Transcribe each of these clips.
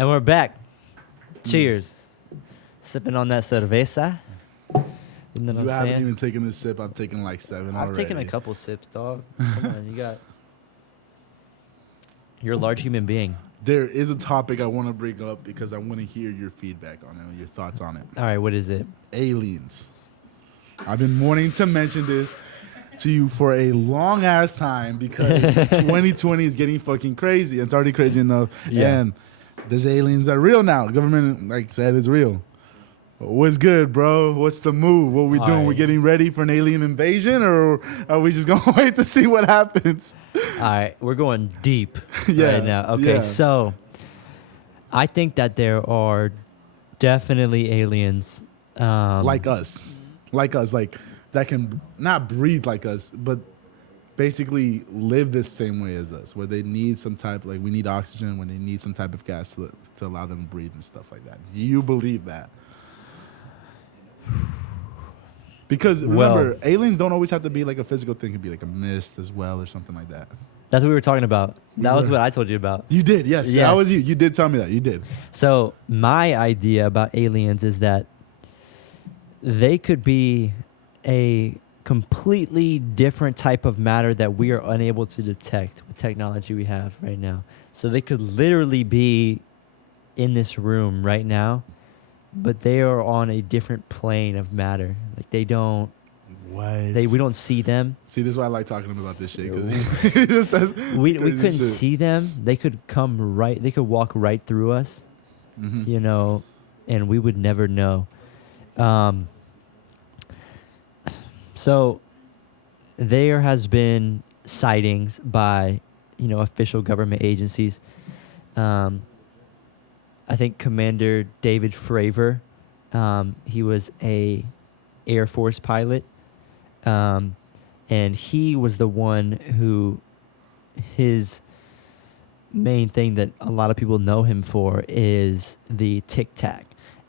And we're back. Cheers. Sipping on that cerveza. You know what I'm haven't saying? even taken this sip. I've taken like 7 already. I've taken a couple sips, dog. Come on, you're a large human being. There is a topic I want to bring up because I want to hear your feedback on it, your thoughts on it. All right, what is it? Aliens. I've been wanting to mention this to you for a long ass time because 2020 is getting fucking crazy. It's already crazy enough. Yeah. And there's aliens that are real now. The government, like I said, is real. What's good, bro? What's the move? What we doing? Right. We getting ready for an alien invasion, or are we just gonna wait to see what happens? All right, we're going deep Yeah, right now. Okay, yeah. so I think that there are definitely aliens. Like us, like that can not breathe like us, but basically live the same way as us, where they need some type, like we need oxygen, when they need some type of gas to allow them to breathe and stuff like that. Do you believe that? Because remember, aliens don't always have to be like a physical thing. It could be like a mist as well or something like that. That's what we were talking about. That was what I told you about. You did, yes. Yes. That was you. You did tell me that. You did. So my idea about aliens is that they could be a completely different type of matter that we are unable to detect with technology we have right now. So they could literally be in this room right now, but they are on a different plane of matter. Like we don't see them. See, this is why I like talking about this shit, because he just says We crazy couldn't shit. see them. They could they could walk right through us, Mhm. And we would never know. So there has been sightings by, official government agencies. I think Commander David Fravor, he was a Air Force pilot, and he was the one who, his main thing that a lot of people know him for is the Tic Tac,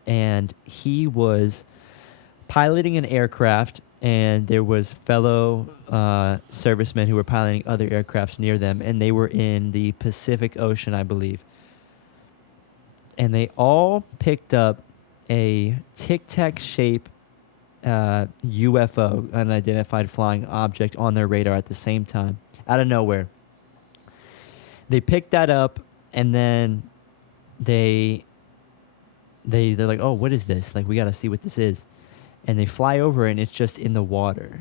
and he was piloting an aircraft, and there was fellow servicemen who were piloting other aircrafts near them, and they were in the Pacific Ocean, I believe. And they all picked up a Tic Tac shape UFO, unidentified flying object, on their radar at the same time, out of nowhere. They picked that up, and then they're like, oh, what is this? Like, we got to see what this is. And they fly over, and it's just in the water.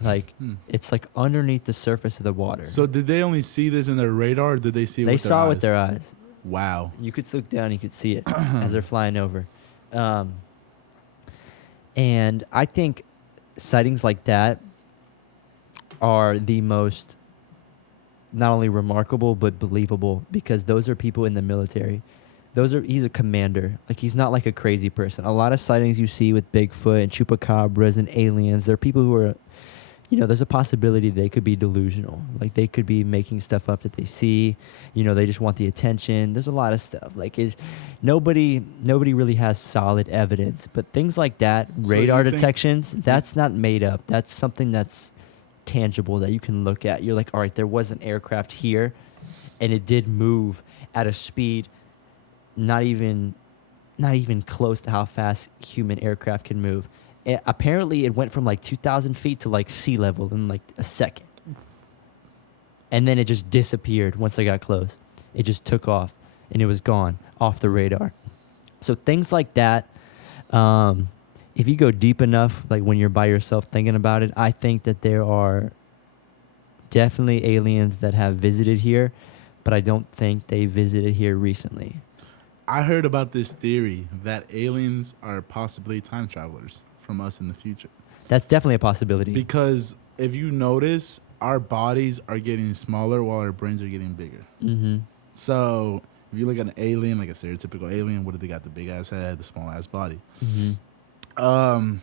Like, it's like underneath the surface of the water. So did they only see this in their radar, or did they see it They with their saw eyes? it with their eyes. Wow. You could look down, you could see it as they're flying over. And I think sightings like that are the most not only remarkable but believable, because those are people in the military. He's a commander. Like, he's not like a crazy person. A lot of sightings you see with Bigfoot and chupacabras and aliens, they're people who are, there's a possibility they could be delusional. Like, they could be making stuff up that they see. They just want the attention. There's a lot of stuff. Like, nobody really has solid evidence. But things like that, So radar you think- detections, that's not made up. That's something that's tangible that you can look at. You're like, all right, there was an aircraft here, and it did move at a speed not even close to how fast human aircraft can move. Apparently, it went from like 2,000 feet to like sea level in like a second. And then it just disappeared once I got close. It just took off, and it was gone off the radar. So things like that, if you go deep enough, like when you're by yourself thinking about it, I think that there are definitely aliens that have visited here, but I don't think they visited here recently. I heard about this theory that aliens are possibly time travelers from us in the future. That's definitely a possibility. Because if you notice, our bodies are getting smaller while our brains are getting bigger. Mm-hmm. So if you look at an alien, like a stereotypical alien, what do they got? The big ass head, the small ass body. Mm-hmm.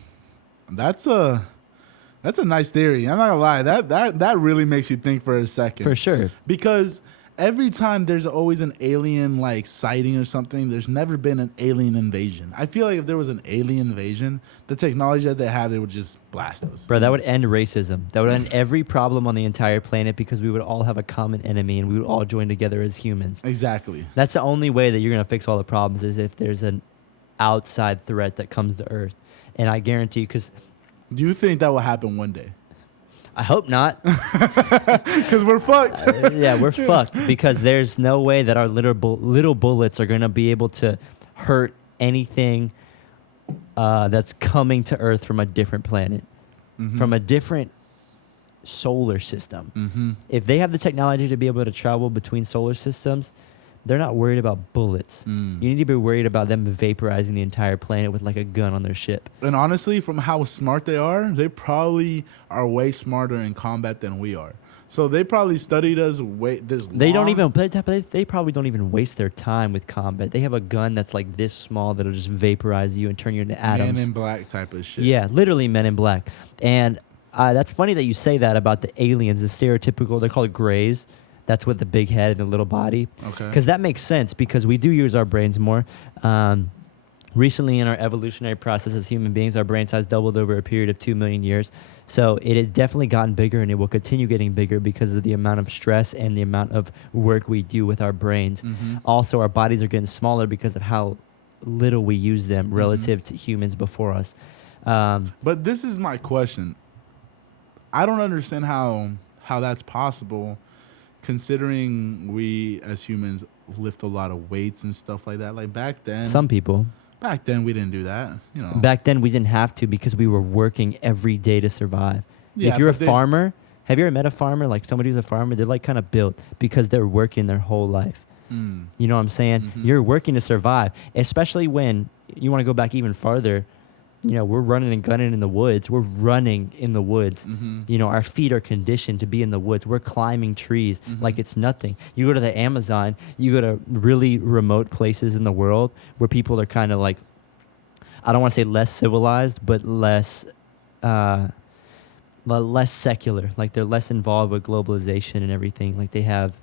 That's a nice theory. I'm not gonna lie. That really makes you think for a second. For sure. Because every time there's always an alien like sighting or something, there's never been an alien invasion. I feel like if there was an alien invasion, the technology that they have, they would just blast us. Bro, that would end racism. That would end every problem on the entire planet because we would all have a common enemy and we would all join together as humans. Exactly. That's the only way that you're going to fix all the problems is if there's an outside threat that comes to Earth. And I guarantee you, because... Do you think that will happen one day? I hope not. Because we're fucked. Yeah, we're fucked because there's no way that our little bullets are going to be able to hurt anything that's coming to Earth from a different planet, from a different solar system. If they have the technology to be able to travel between solar systems, they're not worried about bullets. You need to be worried about them vaporizing the entire planet with like a gun on their ship. And honestly, from how smart they probably are way smarter in combat than we are. So they probably studied us this long. They probably don't even waste their time with combat. They have a gun that's like this small that'll just vaporize you and turn you into atoms. Men in Black type of shit. Yeah, literally Men in Black. And that's funny that you say that about the aliens, the stereotypical, they're called grays. That's with the big head and the little body. Okay. Because that makes sense because we do use our brains more. Recently in our evolutionary process as human beings, our brain size doubled over a period of 2 million years. So it has definitely gotten bigger and it will continue getting bigger because of the amount of stress and the amount of work we do with our brains. Also, our bodies are getting smaller because of how little we use them relative to humans before us. But this is my question. I don't understand how that's possible considering we as humans lift a lot of weights and stuff like that. Like back then. Some people. Back then we didn't do that, you know. Back then we didn't have to because we were working every day to survive. Yeah, if you're a farmer, have you ever met a farmer? Like somebody who's a farmer, they're like kind of built because they're working their whole life. You know what I'm saying? You're working to survive, especially when you want to go back even farther. You know, we're running and gunning in the woods. We're running in the woods. You know, our feet are conditioned to be in the woods. We're climbing trees like it's nothing. You go to the Amazon, you go to really remote places in the world where people are kind of like, I don't want to say less civilized, but less secular. Like they're less involved with globalization and everything. Like they have,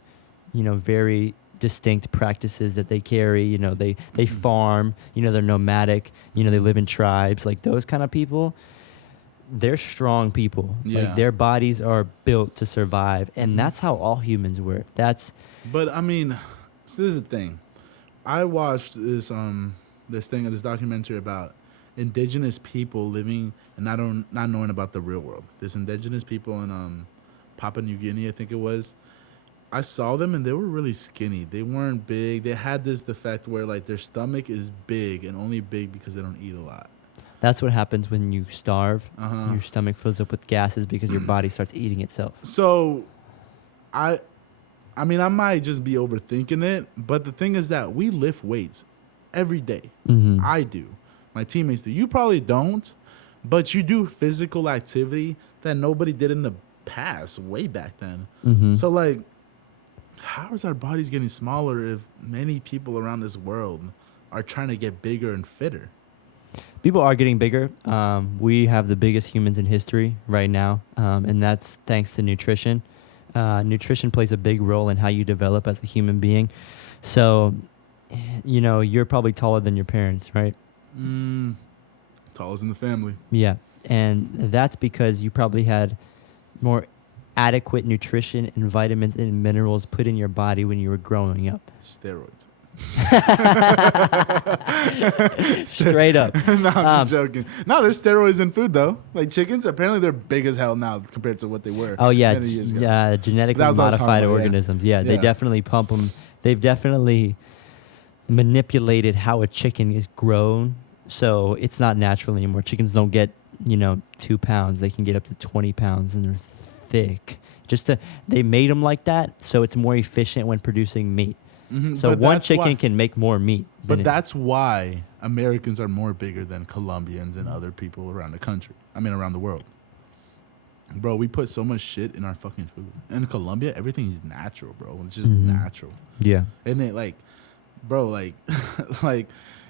you know, very distinct practices that they carry. You know, they farm, you know, they're nomadic, you know, they live in tribes. Like those kind of people, they're strong people. Yeah. Like their bodies are built to survive. And that's how all humans work. But I mean, so this is the thing. I watched this documentary about indigenous people living and not knowing about the real world. This indigenous people in Papua New Guinea, I think it was. I saw them and they were really skinny. They weren't big. They had the fact where like their stomach is big and only big because they don't eat a lot. That's what happens when you starve. Your stomach fills up with gases because your body starts eating itself. So, I mean, I might just be overthinking it, but the thing is that we lift weights every day. I do. My teammates do. You probably don't, but you do physical activity that nobody did in the past, way back then. So, like, how is our bodies getting smaller if many people around this world are trying to get bigger and fitter? People are getting bigger. We have the biggest humans in history right now, and that's thanks to nutrition. Nutrition plays a big role in how you develop as a human being. So, you know, you're probably taller than your parents, right? Tallest in the family. Yeah. And that's because you probably had more adequate nutrition and vitamins and minerals put in your body when you were growing up. Steroids. Straight up. No, I'm just joking. No, there's steroids in food though. Like chickens, apparently they're big as hell now compared to what they were. Oh yeah, genetically modified organisms. Yeah, they definitely pump them. They've definitely manipulated how a chicken is grown, so it's not natural anymore. Chickens don't get 2 pounds. They can get up to 20 pounds, and they're thick. They made them like that, so it's more efficient when producing meat. So but one chicken can make more meat. But that's why Americans are more bigger than Colombians and other people around the country. I mean, around the world. Bro, we put so much shit in our fucking food. In Colombia, everything's natural, bro. It's just natural. Yeah. And it like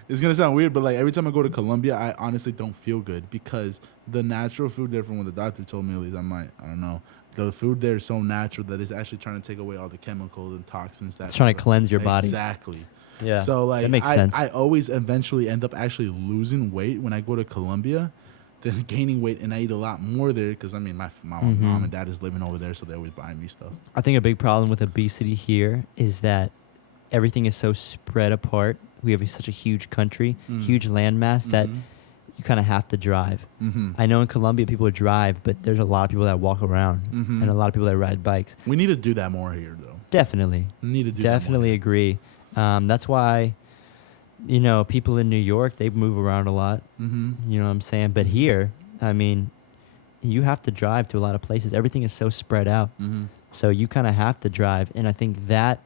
it's gonna sound weird, but like every time I go to Colombia, I honestly don't feel good because the natural food there, from what the doctor told me, at least I don't know. The food there is so natural that it's actually trying to take away all the chemicals and toxins. It's trying to cleanse your body. Exactly. Yeah. So like that makes sense. I always eventually end up actually losing weight when I go to Colombia, then gaining weight, and I eat a lot more there because I mean my mom and dad is living over there, so they always buy me stuff. I think a big problem with obesity here is that everything is so spread apart. We have such a huge country, huge landmass that you kind of have to drive. I know in Colombia people drive, but there's a lot of people that walk around and a lot of people that ride bikes. We need to do that more here, though. Definitely. Need to do Definitely that agree. That's why, you know, people in New York, they move around a lot. You know what I'm saying? But here, I mean, you have to drive to a lot of places. Everything is so spread out. So you kind of have to drive. And I think that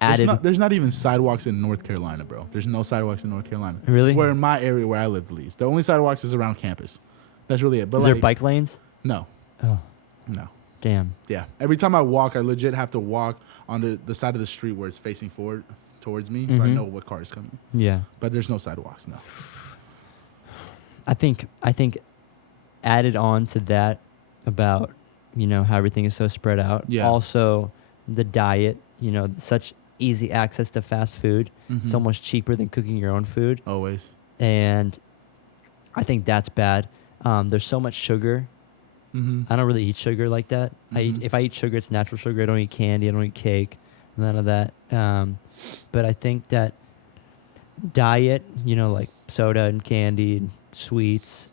added... There's not even sidewalks in North Carolina, bro. There's no sidewalks in North Carolina. Really? Where in my area where I live, at least. The only sidewalks is around campus. That's really it. But Is there bike lanes? No. Oh, No. damn. Yeah. Every time I walk, I legit have to walk on the side of the street where it's facing forward towards me, so I know what car is coming. Yeah. But there's no sidewalks, no. I think added on to that about, you know, how everything is so spread out. Yeah. Also, the diet, you know, such easy access to fast food. It's almost cheaper than cooking your own food. Always. And I think that's bad. There's so much sugar. I don't really eat sugar like that. If I eat sugar, it's natural sugar. I don't eat candy. I don't eat cake. None of that. But I think that diet, you know, like soda and candy and sweets,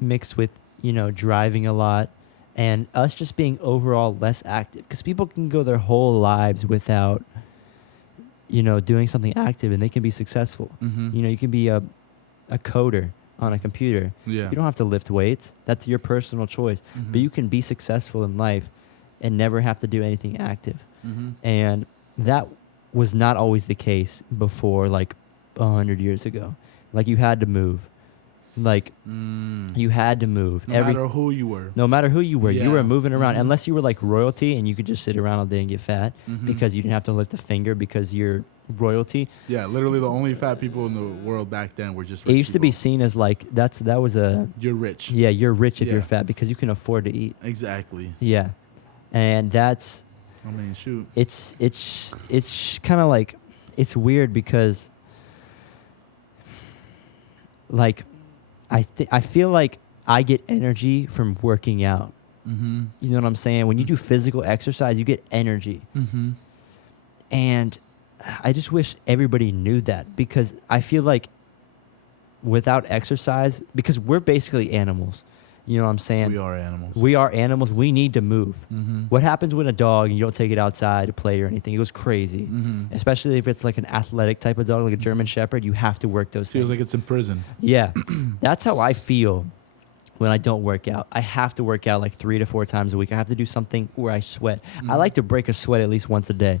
mixed with, you know, driving a lot, and us just being overall less active. Because people can go their whole lives without, you know, doing something active, and they can be successful. You know, you can be a coder on a computer. Yeah. You don't have to lift weights. That's your personal choice. But you can be successful in life and never have to do anything active. And that was not always the case before, like 100 years ago. Like, you had to move. Like, you had to move. No matter who you were. No matter who you were. You were Yeah. moving around. Unless you were like royalty and you could just sit around all day and get fat because you didn't have to lift a finger because you're royalty. Yeah, literally the only fat people in the world back then were just rich It used to be people. seen as like, that was a... You're rich. Yeah, you're rich if Yeah. you're fat because you can afford to eat. Exactly. Yeah. And that's... I mean, shoot. It's kind of like, it's weird because, like, I feel like I get energy from working out. You know what I'm saying? When you do physical exercise, you get energy. And I just wish everybody knew that, because I feel like without exercise, because we're basically animals. You know what I'm saying? We are animals. We are animals. We need to move. What happens when a dog, and you don't take it outside to play or anything? It goes crazy. Especially if it's like an athletic type of dog, like a German Shepherd. You have to work those Feels things. like it's in prison. Yeah. That's how I feel when I don't work out. I have to work out like 3 to 4 times a week. I have to do something where I sweat. I like to break a sweat at least once a day.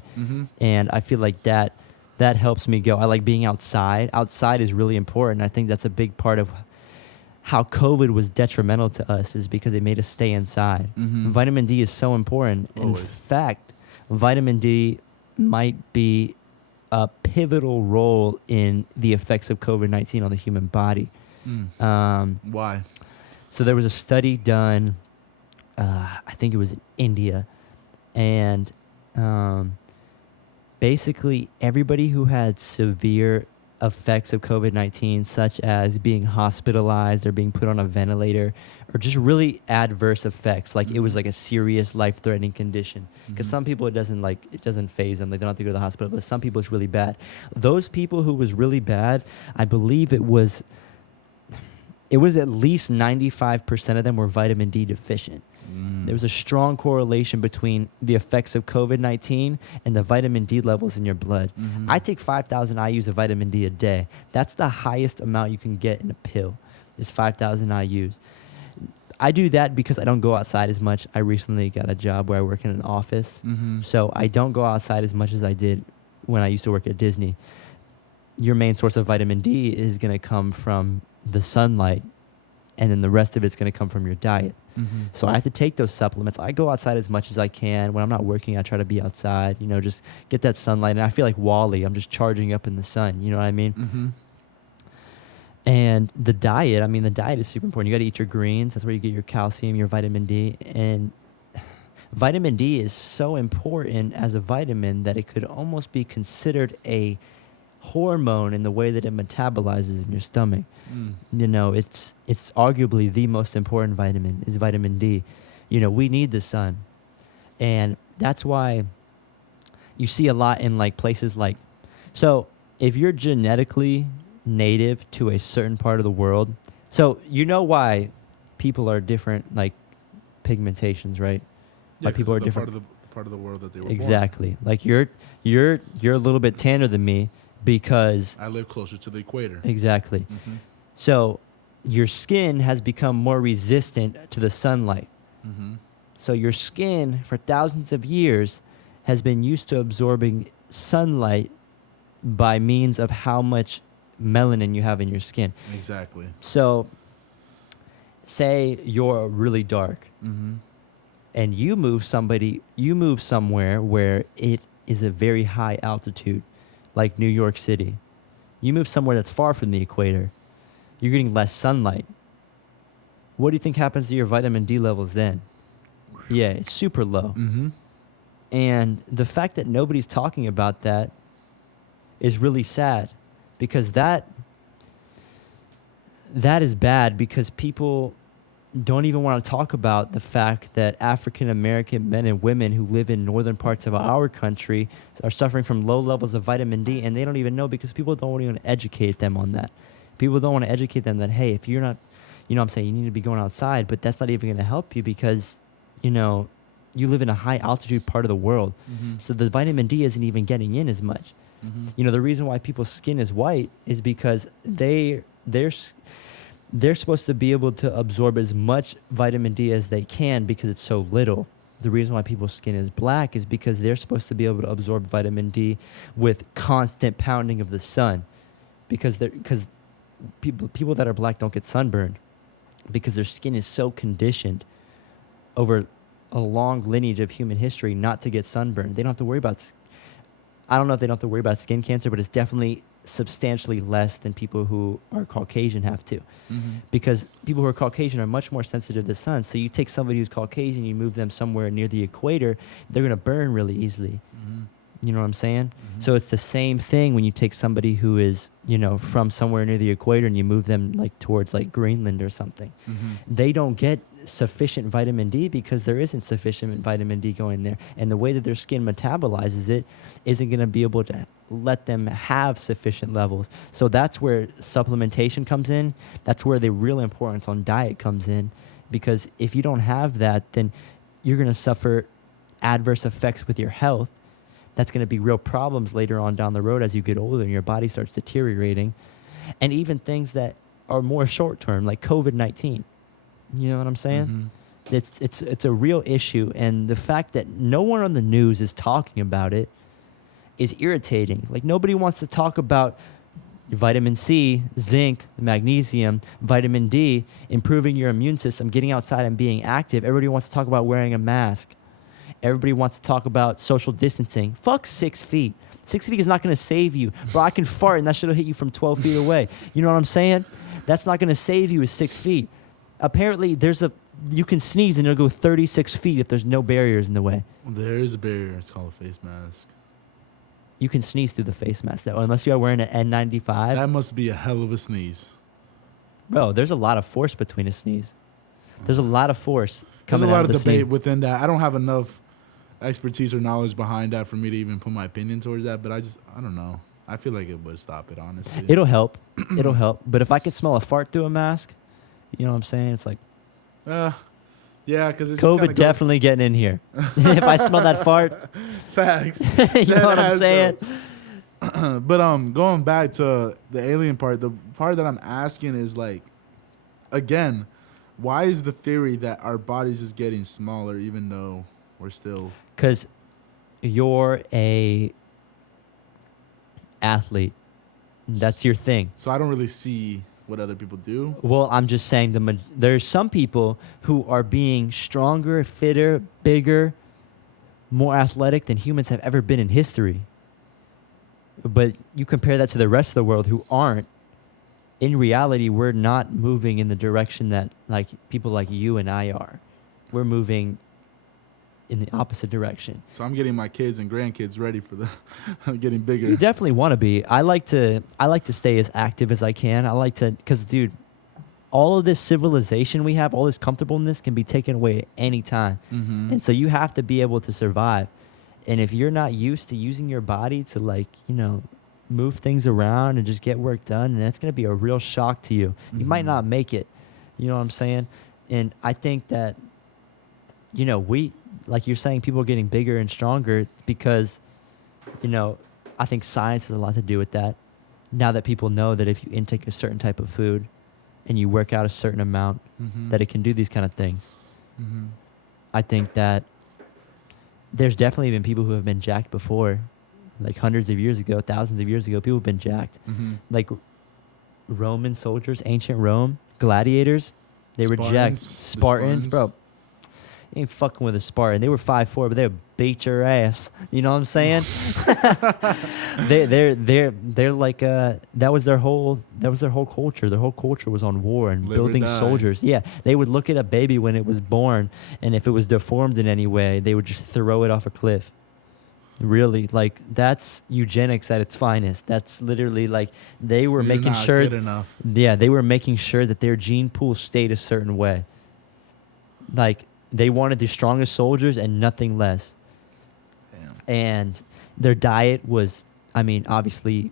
And I feel like that helps me go. I like being outside. Outside is really important. I think that's a big part of how COVID was detrimental to us, is because it made us stay inside. Vitamin D is so important. Always. In fact, vitamin D might be a pivotal role in the effects of COVID-19 on the human body. Why? So there was a study done, I think it was in India, and basically everybody who had severe effects of COVID-19, such as being hospitalized or being put on a ventilator, or just really adverse effects, like it was like a serious life-threatening condition. Because some people it doesn't phase them, they don't have to go to the hospital, but some people it's really bad. Those people who was really bad, I believe it was at least 95% of them were vitamin D deficient. There was a strong correlation between the effects of COVID-19 and the vitamin D levels in your blood. I take 5,000 IUs of vitamin D a day. That's the highest amount you can get in a pill, is 5,000 IUs. I do that because I don't go outside as much. I recently got a job where I work in an office, so I don't go outside as much as I did when I used to work at Disney. Your main source of vitamin D is going to come from the sunlight, and then the rest of it's going to come from your diet. So I have to take those supplements. I go outside as much as I can. When I'm not working, I try to be outside, you know, just get that sunlight. And I feel like Wally, I'm just charging up in the sun. You know what I mean? And the diet, I mean, the diet is super important. You got to eat your greens. That's where you get your calcium, your vitamin D. And vitamin D is so important as a vitamin that it could almost be considered a hormone in the way that it metabolizes in your stomach. You know, it's arguably the most important vitamin is vitamin D. You know, we need the sun. And that's why you see a lot in like places like, so if you're genetically native to a certain part of the world, so you know why people are different, like pigmentations, right? Yeah, Why people are different. Part of the world that they were Exactly. Like you're a little bit tanner than me because born. I live closer to the equator. exactly. Mm-hmm. So your skin has become more resistant to the sunlight. Mm-hmm. So your skin for thousands of years has been used to absorbing sunlight by means of how much melanin you have in your skin. Exactly. So say you're really dark Mm-hmm. and you move somewhere where it is a very high altitude, like New York City. You move somewhere that's far from the equator, you're getting less sunlight. What do you think happens to your vitamin D levels then? Yeah, it's super low. Mm-hmm. And the fact that nobody's talking about that is really sad, because that is bad, because people don't even want to talk about the fact that African American men and women who live in northern parts of our country are suffering from low levels of vitamin D, and they don't even know because people don't even educate them on that. People don't want to educate them that, hey, if you're not, you know what I'm saying, you need to be going outside, but that's not even going to help you because, you know, you live in a high altitude part of the world. Mm-hmm. So the vitamin D isn't even getting in as much. Mm-hmm. You know, the reason why people's skin is white is because they're supposed to be able to absorb as much vitamin D as they can because it's so little. The reason why people's skin is black is because they're supposed to be able to absorb vitamin D with constant pounding of the sun, because people that are black don't get sunburned because their skin is so conditioned over a long lineage of human history not to get sunburned. They don't have to worry about, I don't know if they don't have to worry about skin cancer, but it's definitely substantially less than people who are Caucasian have to. Mm-hmm. Because people who are Caucasian are much more sensitive to the sun. So you take somebody who's Caucasian, you move them somewhere near the equator, they're going to burn really easily. Mm-hmm. You know what I'm saying? Mm-hmm. So it's the same thing when you take somebody who is, you know, from somewhere near the equator and you move them like towards like Greenland or something. Mm-hmm. They don't get sufficient vitamin D because there isn't sufficient vitamin D going there. And the way that their skin metabolizes it isn't going to be able to let them have sufficient levels. So that's where supplementation comes in. That's where the real importance on diet comes in. Because if you don't have that, then you're going to suffer adverse effects with your health. That's going to be real problems later on down the road as you get older and your body starts deteriorating. And even things that are more short term, like COVID-19. You know what I'm saying? Mm-hmm. It's a real issue. And the fact that no one on the news is talking about it is irritating. Like, nobody wants to talk about vitamin C, zinc, magnesium, vitamin D, improving your immune system, getting outside and being active. Everybody wants to talk about wearing a mask. Everybody wants to talk about social distancing. Fuck 6 feet. 6 feet is not going to save you. Bro, I can fart and that shit will hit you from 12 feet away. You know what I'm saying? That's not going to save you with 6 feet. Apparently, you can sneeze and it'll go 36 feet if there's no barriers in the way. There is a barrier. It's called a face mask. You can sneeze through the face mask, though, unless you're wearing an N95. That must be a hell of a sneeze. Bro, there's a lot of force between a sneeze. There's a lot of force There's coming a out lot of of the debate sneeze. within that. I don't have enough expertise or knowledge behind that for me to even put my opinion towards that, but I don't know. I feel like it would stop it, honestly. It'll help. It'll help. But if I could smell a fart through a mask, you know what I'm saying? It's like, yeah, because it's just COVID kinda definitely getting in here. If I smell that fart, facts. you know what I'm saying? But going back to the alien part, the part that I'm asking is like, again, why is the theory that our bodies is getting smaller even though we're still? Because you're a athlete. That's your thing. So I don't really see what other people do. Well, I'm just saying there's some people who are being stronger, fitter, bigger, more athletic than humans have ever been in history. But you compare that to the rest of the world who aren't in reality, we're not moving in the direction that like people like you and I are. We're moving in the opposite direction. So I'm getting my kids and grandkids ready for the getting bigger. You definitely want to be. I like to stay as active as I can. I like to, because dude, all of this civilization we have, all this comfortableness can be taken away at any time. Mm-hmm. And so you have to be able to survive. And if you're not used to using your body to like, you know, move things around and just get work done, and that's going to be a real shock to you. You might not make it. You know what I'm saying? And I think that, you know, like you're saying, people are getting bigger and stronger because, you know, I think science has a lot to do with that. Now that people know that if you intake a certain type of food and you work out a certain amount, that it can do these kind of things. Mm-hmm. I think that there's definitely been people who have been jacked before, like hundreds of years ago, thousands of years ago. People have been jacked. Mm-hmm. Like Roman soldiers, ancient Rome, gladiators, they were jacked. Spartans, bro. You ain't fucking with a Spartan. They were 5'4", but they would beat your ass. You know what I'm saying? they're like that was their whole culture. Their whole culture was on war and Live or building die. soldiers. Yeah, they would look at a baby when it was born, and if it was deformed in any way, they would just throw it off a cliff. Really, like that's eugenics at its finest. That's literally like they were You're making not sure. good enough. Yeah, they were making sure that their gene pool stayed a certain way. Like they wanted the strongest soldiers and nothing less. Damn. And their diet was, I mean, obviously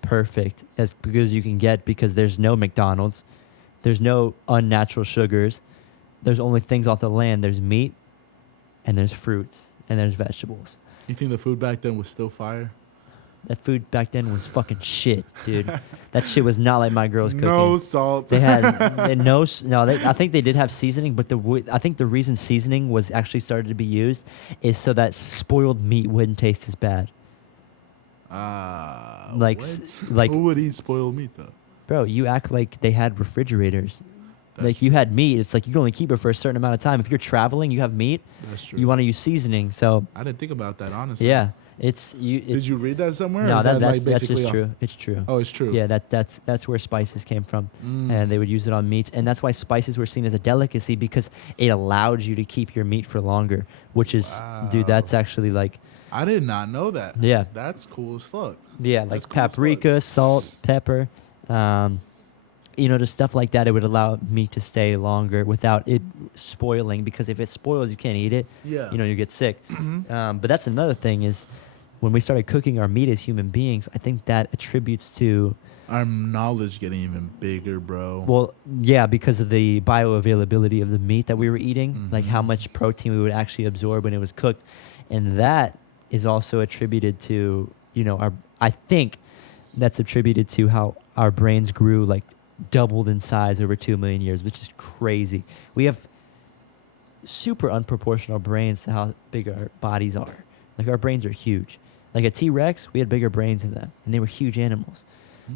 perfect, as good as you can get, because there's no McDonald's, there's no unnatural sugars, there's only things off the land. There's meat, and there's fruits, and there's vegetables. You think the food back then was still fire? That food back then was fucking shit, dude. That shit was not like my girl's cooking. No salt. They had I think they did have seasoning, but I think the reason seasoning was actually started to be used is so that spoiled meat wouldn't taste as bad. Like who would eat spoiled meat though? Bro, you act like they had refrigerators. That's Like you had meat, it's like you can only keep it for a certain amount of time. If you're traveling, you have meat. That's true. You want to use seasoning, so I didn't think about that honestly. yeah, it's you. Did you read that somewhere? No, or is that's like just basically true. It's true. Oh, it's true. Yeah, that's where spices came from, and they would use it on meats, and that's why spices were seen as a delicacy, because it allowed you to keep your meat for longer. Which is, dude, that's actually like, I did not know that. Yeah. That's cool as fuck. yeah, like That's cool as fuck. paprika, salt, pepper, you know, just stuff like that. It would allow meat to stay longer without it spoiling, because if it spoils, you can't eat it. Yeah. You know, you get sick. But that's another thing is, when we started cooking our meat as human beings, I think that attributes to, Our knowledge getting even bigger, bro. well, yeah, because of the bioavailability of the meat that we were eating, like how much protein we would actually absorb when it was cooked. And that is also attributed to, you know, I think that's attributed to how our brains grew, like doubled in size over 2 million years, which is crazy. We have super unproportional brains to how big our bodies are. Like our brains are huge. Like a T-Rex, we had bigger brains than them, and they were huge animals.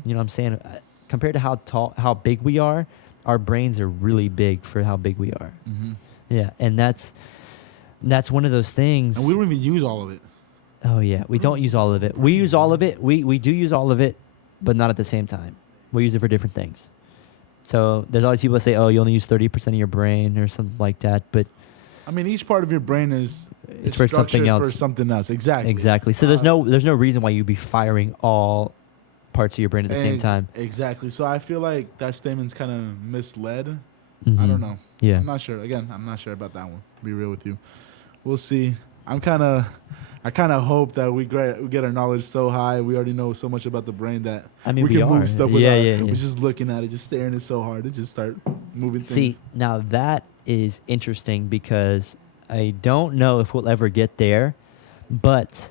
You know what I'm saying? Compared to how big we are, our brains are really big for how big we are. Yeah, and that's one of those things. And we don't even use all of it. Oh yeah, we don't use all of it. We use all of it. We do use all of it, but not at the same time. We use it for different things. So there's always people that say, "Oh, you only use 30% of your brain," or something like that. But I mean, each part of your brain is it's for something structured else. For something else. Exactly. Exactly. So there's no reason why you'd be firing all parts of your brain at the same time. Exactly. So I feel like that statement's kind of misled. I Mhm. don't know. Yeah. I'm not sure. Again, I'm not sure about that one. To be real with you. We'll see. I kind of hope that we get our knowledge so high. We already know so much about the brain that I mean, we can are. move stuff Yeah, without. yeah. We're just looking at it, just staring it so hard to just start moving things. See, now that is interesting, because I don't know if we'll ever get there, but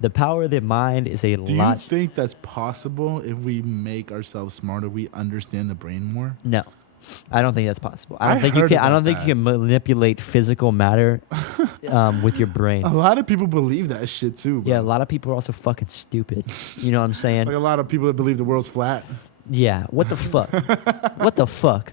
the power of the mind is a Do lot. you think that's possible if we make ourselves smarter? We understand the brain more. No, I don't think that's possible. I I don't think you heard can. I about don't think you that. can manipulate physical matter with your brain. A lot of people believe that shit too. Bro. Yeah, a lot of people are also fucking stupid. You know what I'm saying? Like a lot of people that believe the world's flat. Yeah. What the fuck? What the fuck?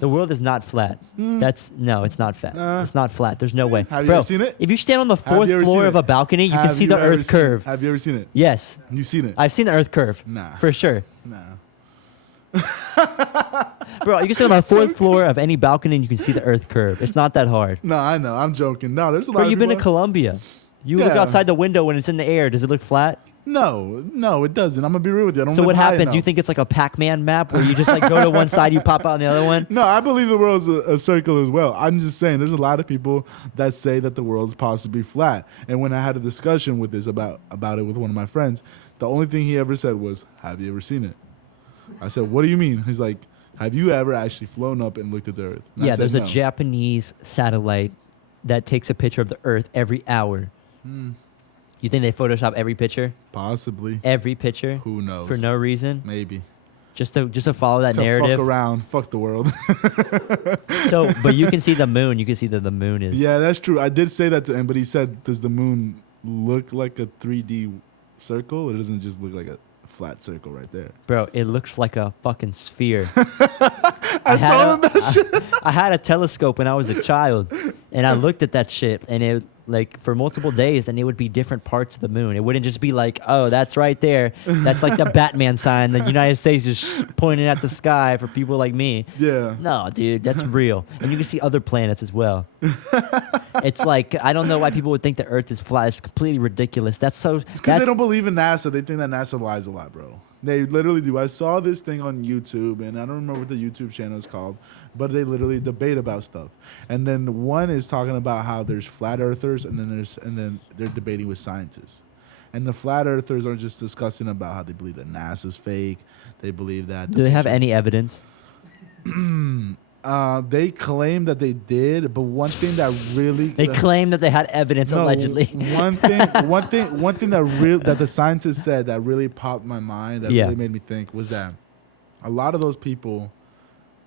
The world is not flat. It's not flat. It's not flat. There's no way. Have you Bro, ever seen it? if you stand on the Have fourth you ever floor seen of it? a balcony, you can Have see you the ever Earth seen it? curve. Have you ever seen it? Yes. You seen it? I've seen the Earth curve. Nah. For sure. Nah. Bro, you can sit on the fourth floor of any balcony and you can see the Earth curve. It's not that hard. No, I know. I'm joking. No, there's a lot Bro, of you've been to people. Colombia. You look Yeah. outside the window when it's in the air. Does it look flat? No, it doesn't. I'm gonna be real with you. I don't So live what high happens? enough. You think it's like a Pac-Man map where you just like go to one side, you pop out on the other one? No, I believe the world's a circle as well. I'm just saying there's a lot of people that say that the world's possibly flat. And when I had a discussion with this about it with one of my friends, the only thing he ever said was, "Have you ever seen it?" I said, "What do you mean?" He's like, "Have you ever actually flown up and looked at the Earth?" And I Yeah, said, there's a "No." Japanese satellite that takes a picture of the Earth every hour. You think they Photoshop every picture? Possibly. Every picture? Who knows? For no reason? Maybe. Just to follow that To narrative? fuck around. Fuck the world. So, but you can see the moon. You can see that the moon is... Yeah, that's true. I did say that to him, but he said, "Does the moon look like a 3D circle? It doesn't just look like a flat circle right there." Bro, it looks like a fucking sphere. I told him that shit. I had a telescope when I was a child, and I looked at that shit, and it like for multiple days, and it would be different parts of the moon. It wouldn't just be like, oh, that's right there. That's like the Batman sign. The United States just pointing at the sky for people like me. Yeah. No, dude, that's real. And you can see other planets as well. It's like, I don't know why people would think the Earth is flat. It's completely ridiculous. That's so... It's because they don't believe in NASA. They think that NASA lies a lot, bro. They literally do. I saw this thing on YouTube, and I don't remember what the YouTube channel is called, but they literally debate about stuff. And then one is talking about how there's flat earthers, and then they're debating with scientists. And the flat earthers are just discussing about how they believe that NASA's fake. They believe that. Do they have any evidence? They claim that they did, but one thing that really They claim that they had evidence, No, allegedly. one thing that the scientists said that really popped my mind, that Yeah. really made me think, was that a lot of those people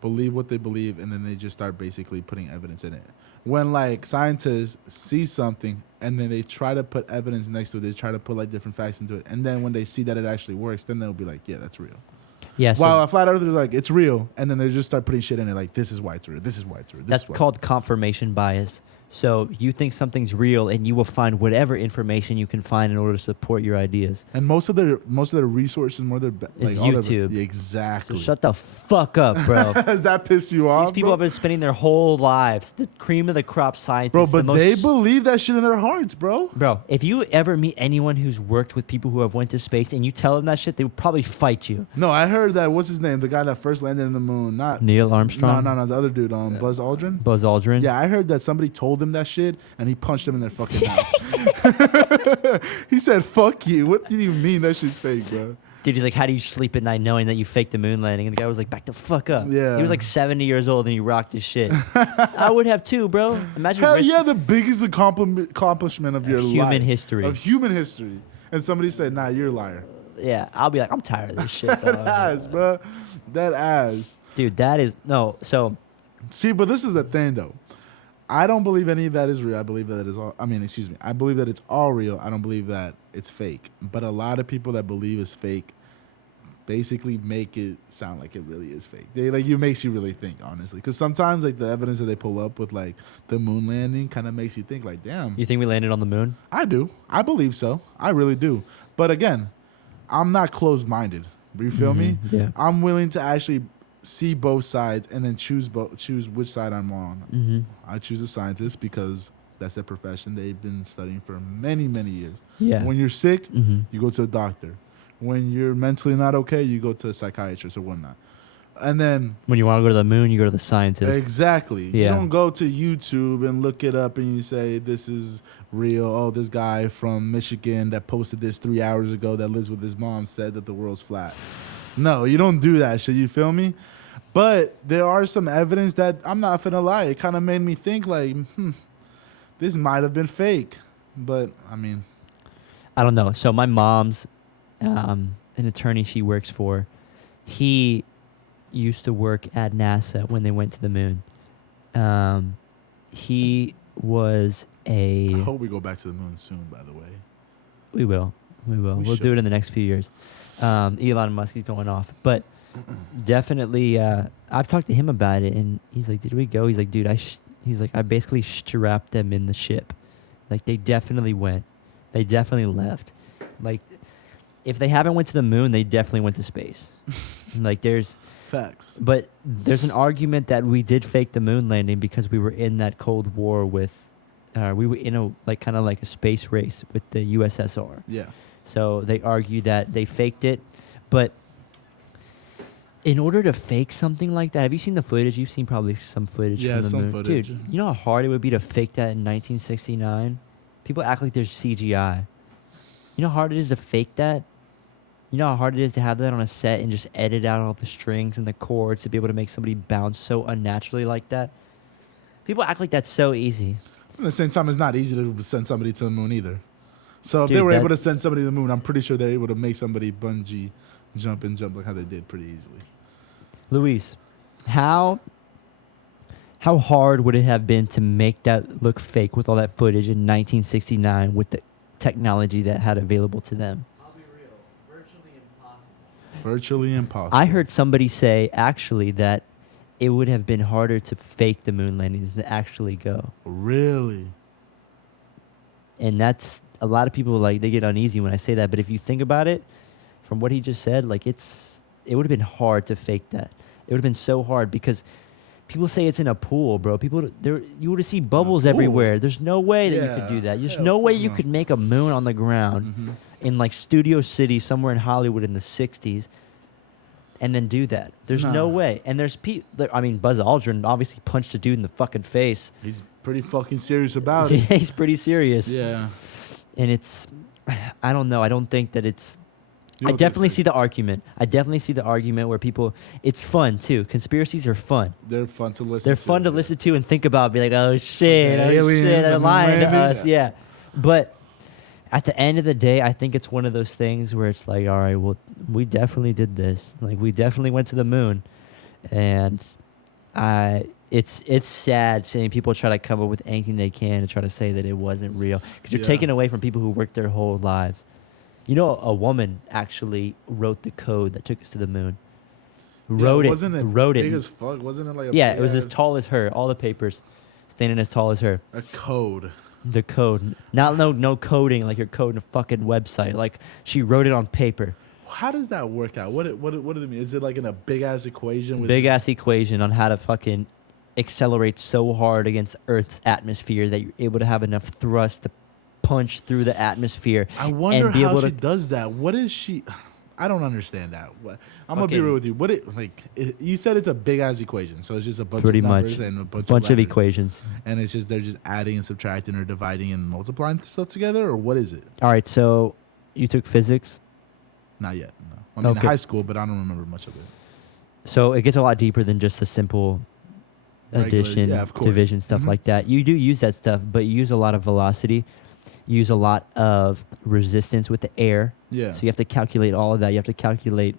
believe what they believe, and then they just start basically putting evidence in it. When like scientists see something and then they try to put evidence next to it, they try to put like different facts into it, and then when they see that it actually works, then they'll be like, yeah, that's real. Yeah, so While a flat earther is like, it's real, and then they just start putting shit in it like, this is why it's real, this is why it's real. that's called confirmation bias. So you think something's real, and you will find whatever information you can find in order to support your ideas. And most of their resources, more their Is all their- YouTube. yeah, So exactly. shut the fuck up, bro. Does that piss you off? These people bro? have been spending their whole lives, the cream of the crop scientists. Bro, the but most they believe that shit in their hearts, bro. Bro, if you ever meet anyone who's worked with people who have went to space and you tell them that shit, they would probably fight you. No, I heard that. What's his name? The guy that first landed in the moon. Not Neil Armstrong? No, the other dude. Buzz Aldrin. Buzz Aldrin? Yeah, I heard that somebody told him that shit, and he punched him in their fucking mouth. He said, "Fuck you." What do you mean that shit's fake, bro? Dude, he's like, how do you sleep at night knowing that you faked the moon landing? And the guy was like, back the fuck up. Yeah. He was like 70 years old and he rocked his shit. I would have too, bro. Imagine Hell risk- yeah, the biggest accomplishment of your human life. history. Of human history. And somebody said, "Nah, you're a liar." Yeah, I'll be like, I'm tired of this shit. That dog. ass, bro. That ass. Dude, that is, no, so, See, but this is the thing, though. I don't believe any of that is real. I believe that it is all. I believe that it's all real. I don't believe that it's fake. But a lot of people that believe it's fake basically make it sound like it really is fake. It makes you really think, honestly. Because sometimes, like, the evidence that they pull up with, like, the moon landing kind of makes you think, like, damn. you think we landed on the moon? I do. I believe so. I really do. But again, I'm not closed-minded. You feel me? Yeah. I'm willing to actually see both sides and then choose which side I'm on. Mm-hmm. I choose a scientist because that's their profession. They've been studying for many, many years. Yeah. When you're sick, Mm-hmm. you go to a doctor. When you're mentally not okay, you go to a psychiatrist or whatnot. And then When you want to go to the moon, you go to the scientist. exactly, you Yeah. don't go to YouTube and look it up and you say this is real. Oh, this guy from Michigan that posted this 3 hours ago that lives with his mom said that the world's flat. No, you don't do that shit. You feel me? But there are some evidence that, I'm not finna lie, it kind of made me think like, this might have been fake. But I mean, I don't know. So my mom's an attorney she works for. He used to work at NASA when they went to the moon. He was I hope we go back to the moon soon, by the way. We will. We'll should. do it in the next few years. Elon Musk is going off. But definitely, I've talked to him about it, and he's like, did we go? He's like, dude, I basically strapped them in the ship. Like, they definitely went. They definitely left. Like, if they haven't went to the moon, they definitely went to space. Like, there's Facts. But there's an argument that we did fake the moon landing because we were in that Cold War with, we were in a kind of like a space race with the USSR. Yeah. So they argue that they faked it, but in order to fake something like that, have you seen the footage? You've seen probably some footage Yeah, from the some moon. footage. Dude, you know how hard it would be to fake that in 1969? People act like there's CGI. You know how hard it is to fake that? You know how hard it is to have that on a set and just edit out all the strings and the chords to be able to make somebody bounce so unnaturally like that? People act like that's so easy. At the same time, it's not easy to send somebody to the moon either. So if Dude, they were able to send somebody to the moon, I'm pretty sure they're able to make somebody bungee jump like how they did pretty easily. Luis, how hard would it have been to make that look fake with all that footage in 1969 with the technology that had available to them? I'll be real. Virtually impossible. Virtually impossible. I heard somebody say actually that it would have been harder to fake the moon landing than to actually go. Really? And that's a lot of people like they get uneasy when I say that, but if you think about it, from what he just said, like it would have been hard to fake that. It would have been so hard because people say it's in a pool, bro. You would have seen bubbles pool? everywhere. There's no way that you could do Yeah. that. There's Hell no way fuck you no. could make a moon on the ground in like Studio City somewhere in Hollywood in the 60s and then do that. There's no Nah. way. And there's I mean, Buzz Aldrin obviously punched a dude in the fucking face. He's pretty fucking serious about Yeah, it. he's pretty serious. Yeah. And it's, I don't know. I don't think that it's, You I don't think definitely it's see the argument. I definitely see the argument where people, it's fun too. Conspiracies are fun. They're fun to listen to. They're fun to listen to and think about. Be like, oh shit, The aliens they're and the lying to landing. us. Yeah. But at the end of the day, I think it's one of those things where it's like, all right, well, we definitely did this. Like, we definitely went to the moon. And it's sad seeing people try to come up with anything they can to try to say that it wasn't real. Because you're Yeah. taking away from people who worked their whole lives. You know, a woman actually wrote the code that took us to the moon. Wrote Wasn't it Wrote big it. as fuck? Wasn't it like a Yeah, big it was as ass- tall as her. All the papers standing as tall as her. a code? The code. Not no coding like you're coding a fucking website. Like she wrote it on paper. How does that work out? What does it mean? Is it like in a big ass equation with Big ass equation on how to fucking accelerate so hard against Earth's atmosphere that you're able to have enough thrust to punch through the atmosphere. I wonder and be how able she to does that. What is she? I don't understand that. I'm gonna be Fucking- real with you. You said it's a big ass equation, so it's just a bunch Pretty of numbers much. and a bunch bunch of letters. equations. And it's just they're just adding and subtracting or dividing and multiplying stuff together, or what is it? All right, so you took physics. Not yet. No. I mean, in Okay. high school, but I don't remember much of it. So it gets a lot deeper than just the simple Regular- addition, yeah, of course. division, stuff Mhm. like that. You do use that stuff, but you use a lot of velocity. You use a lot of resistance with the air. Yeah. So you have to calculate all of that. You have to calculate,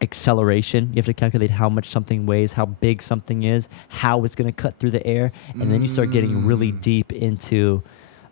acceleration. You have to calculate how much something weighs, how big something is, how it's going to cut through the air. And then you start getting really deep into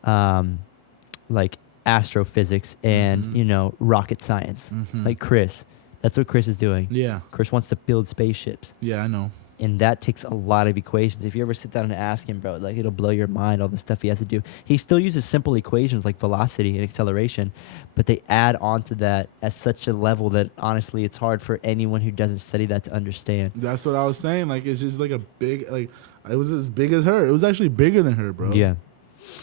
like astrophysics and, Mhm. rocket science. Mhm. Like Chris. That's what Chris is doing. Yeah. Chris wants to build spaceships. Yeah, I know. And that takes a lot of equations. If you ever sit down and ask him, bro, like it'll blow your mind, all the stuff he has to do. He still uses simple equations like velocity and acceleration, but they add on to that at such a level that honestly it's hard for anyone who doesn't study that to understand. That's what I was saying. Like, it's just like a big, like, it was as big as her. It was actually bigger than her, bro. Yeah.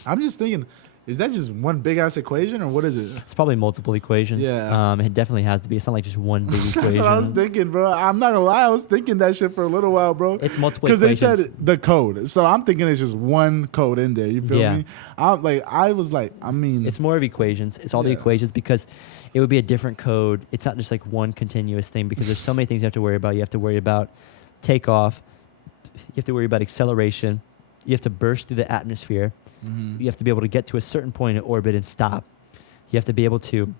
I'm just thinking, is that just one big ass equation or what is it? It's probably multiple equations. Yeah. It definitely has to be. It's not like just one big equation. That's what I was thinking, bro. I'm not gonna lie. I was thinking that shit for a little while, bro. It's multiple Because they equations. said the code. So I'm thinking it's just one code in there. You feel Yeah. me? I was like, I mean. It's more of equations. It's all the Yeah. equations because it would be a different code. It's not just like one continuous thing because there's so many things you have to worry about. You have to worry about takeoff. You have to worry about acceleration. You have to burst through the atmosphere. Mhm. You have to be able to get to a certain point in orbit and stop. You have to be able to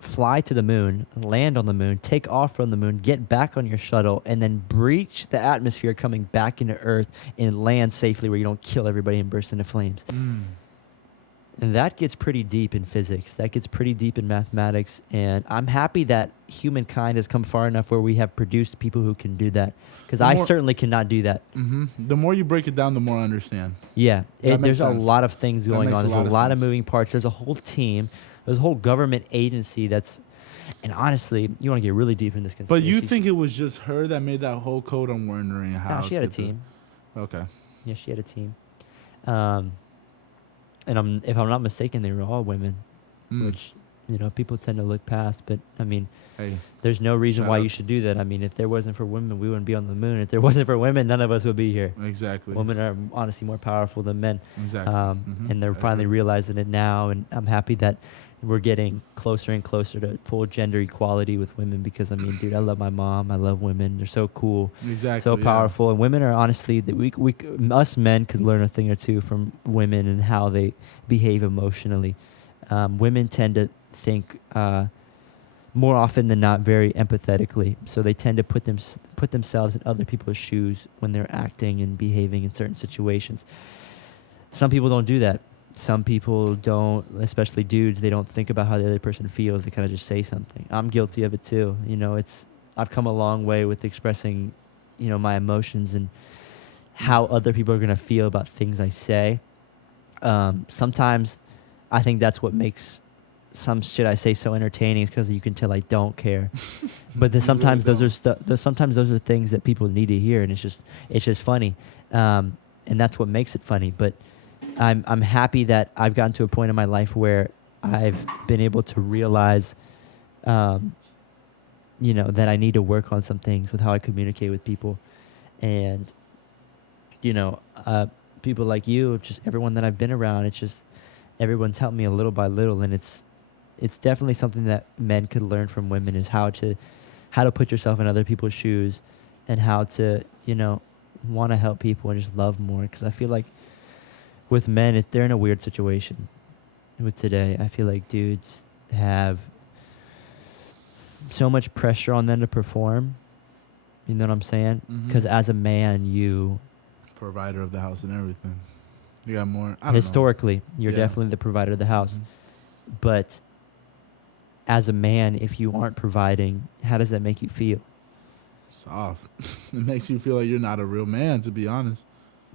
fly to the moon, land on the moon, take off from the moon, get back on your shuttle, and then breach the atmosphere coming back into Earth and land safely where you don't kill everybody and burst into flames. Mm. And that gets pretty deep in physics. That gets pretty deep in mathematics. And I'm happy that humankind has come far enough where we have produced people who can do that. Because The I more- certainly cannot do that. Mhm. The more you break it down, the more I understand. Yeah. That makes There's sense. a lot of things That going makes on. a There's lot a of lot of sense. moving parts. There's a whole team. There's a whole government agency that's... And honestly, you want to get really deep in this But conspiracy. you think it was just her that made that whole code? I'm wondering how. No, she had a could the- team. Okay. Yeah, she had a team. And if I'm not mistaken, they were all women, Mm. which, people tend to look past. But, I mean, Hey, there's no reason Shout why out. you should do that. I mean, if there wasn't for women, we wouldn't be on the moon. If there wasn't for women, none of us would be here. exactly. Women are honestly more powerful than men. Exactly. And they're I finally agree. realizing it now. And I'm happy that we're getting closer and closer to full gender equality with women because, I mean, dude, I love my mom. I love women. They're so cool. Exactly. So yeah. powerful, and women are honestly that us men could learn a thing or two from women and how they behave emotionally. Women tend to think more often than not very empathetically, so they tend to put themselves in other people's shoes when they're acting and behaving in certain situations. Some people don't do that. Some people don't, especially dudes. They don't think about how the other person feels. They kind of just say something. I'm guilty of it too. I've come a long way with expressing, my emotions and how other people are going to feel about things I say. Sometimes I think that's what makes some shit I say so entertaining is because you can tell I don't care. But then You sometimes really sometimes those are things that people need to hear, and it's just funny. And that's what makes it funny. But I'm happy that I've gotten to a point in my life where I've been able to realize that I need to work on some things with how I communicate with people. And, people like you, just everyone that I've been around, it's just everyone's helped me a little by little. And it's definitely something that men could learn from women is how to put yourself in other people's shoes and how to, want to help people and just love more. Because I feel like with men, they're in a weird situation with today. I feel like dudes have so much pressure on them to perform. You know what I'm saying? Because as a man, you provider of the house and everything. You got more. I don't historically, you're Yeah. definitely the provider of the house. Mhm. But as a man, if you aren't providing, how does that make you feel? Soft. It makes you feel like you're not a real man, to be honest.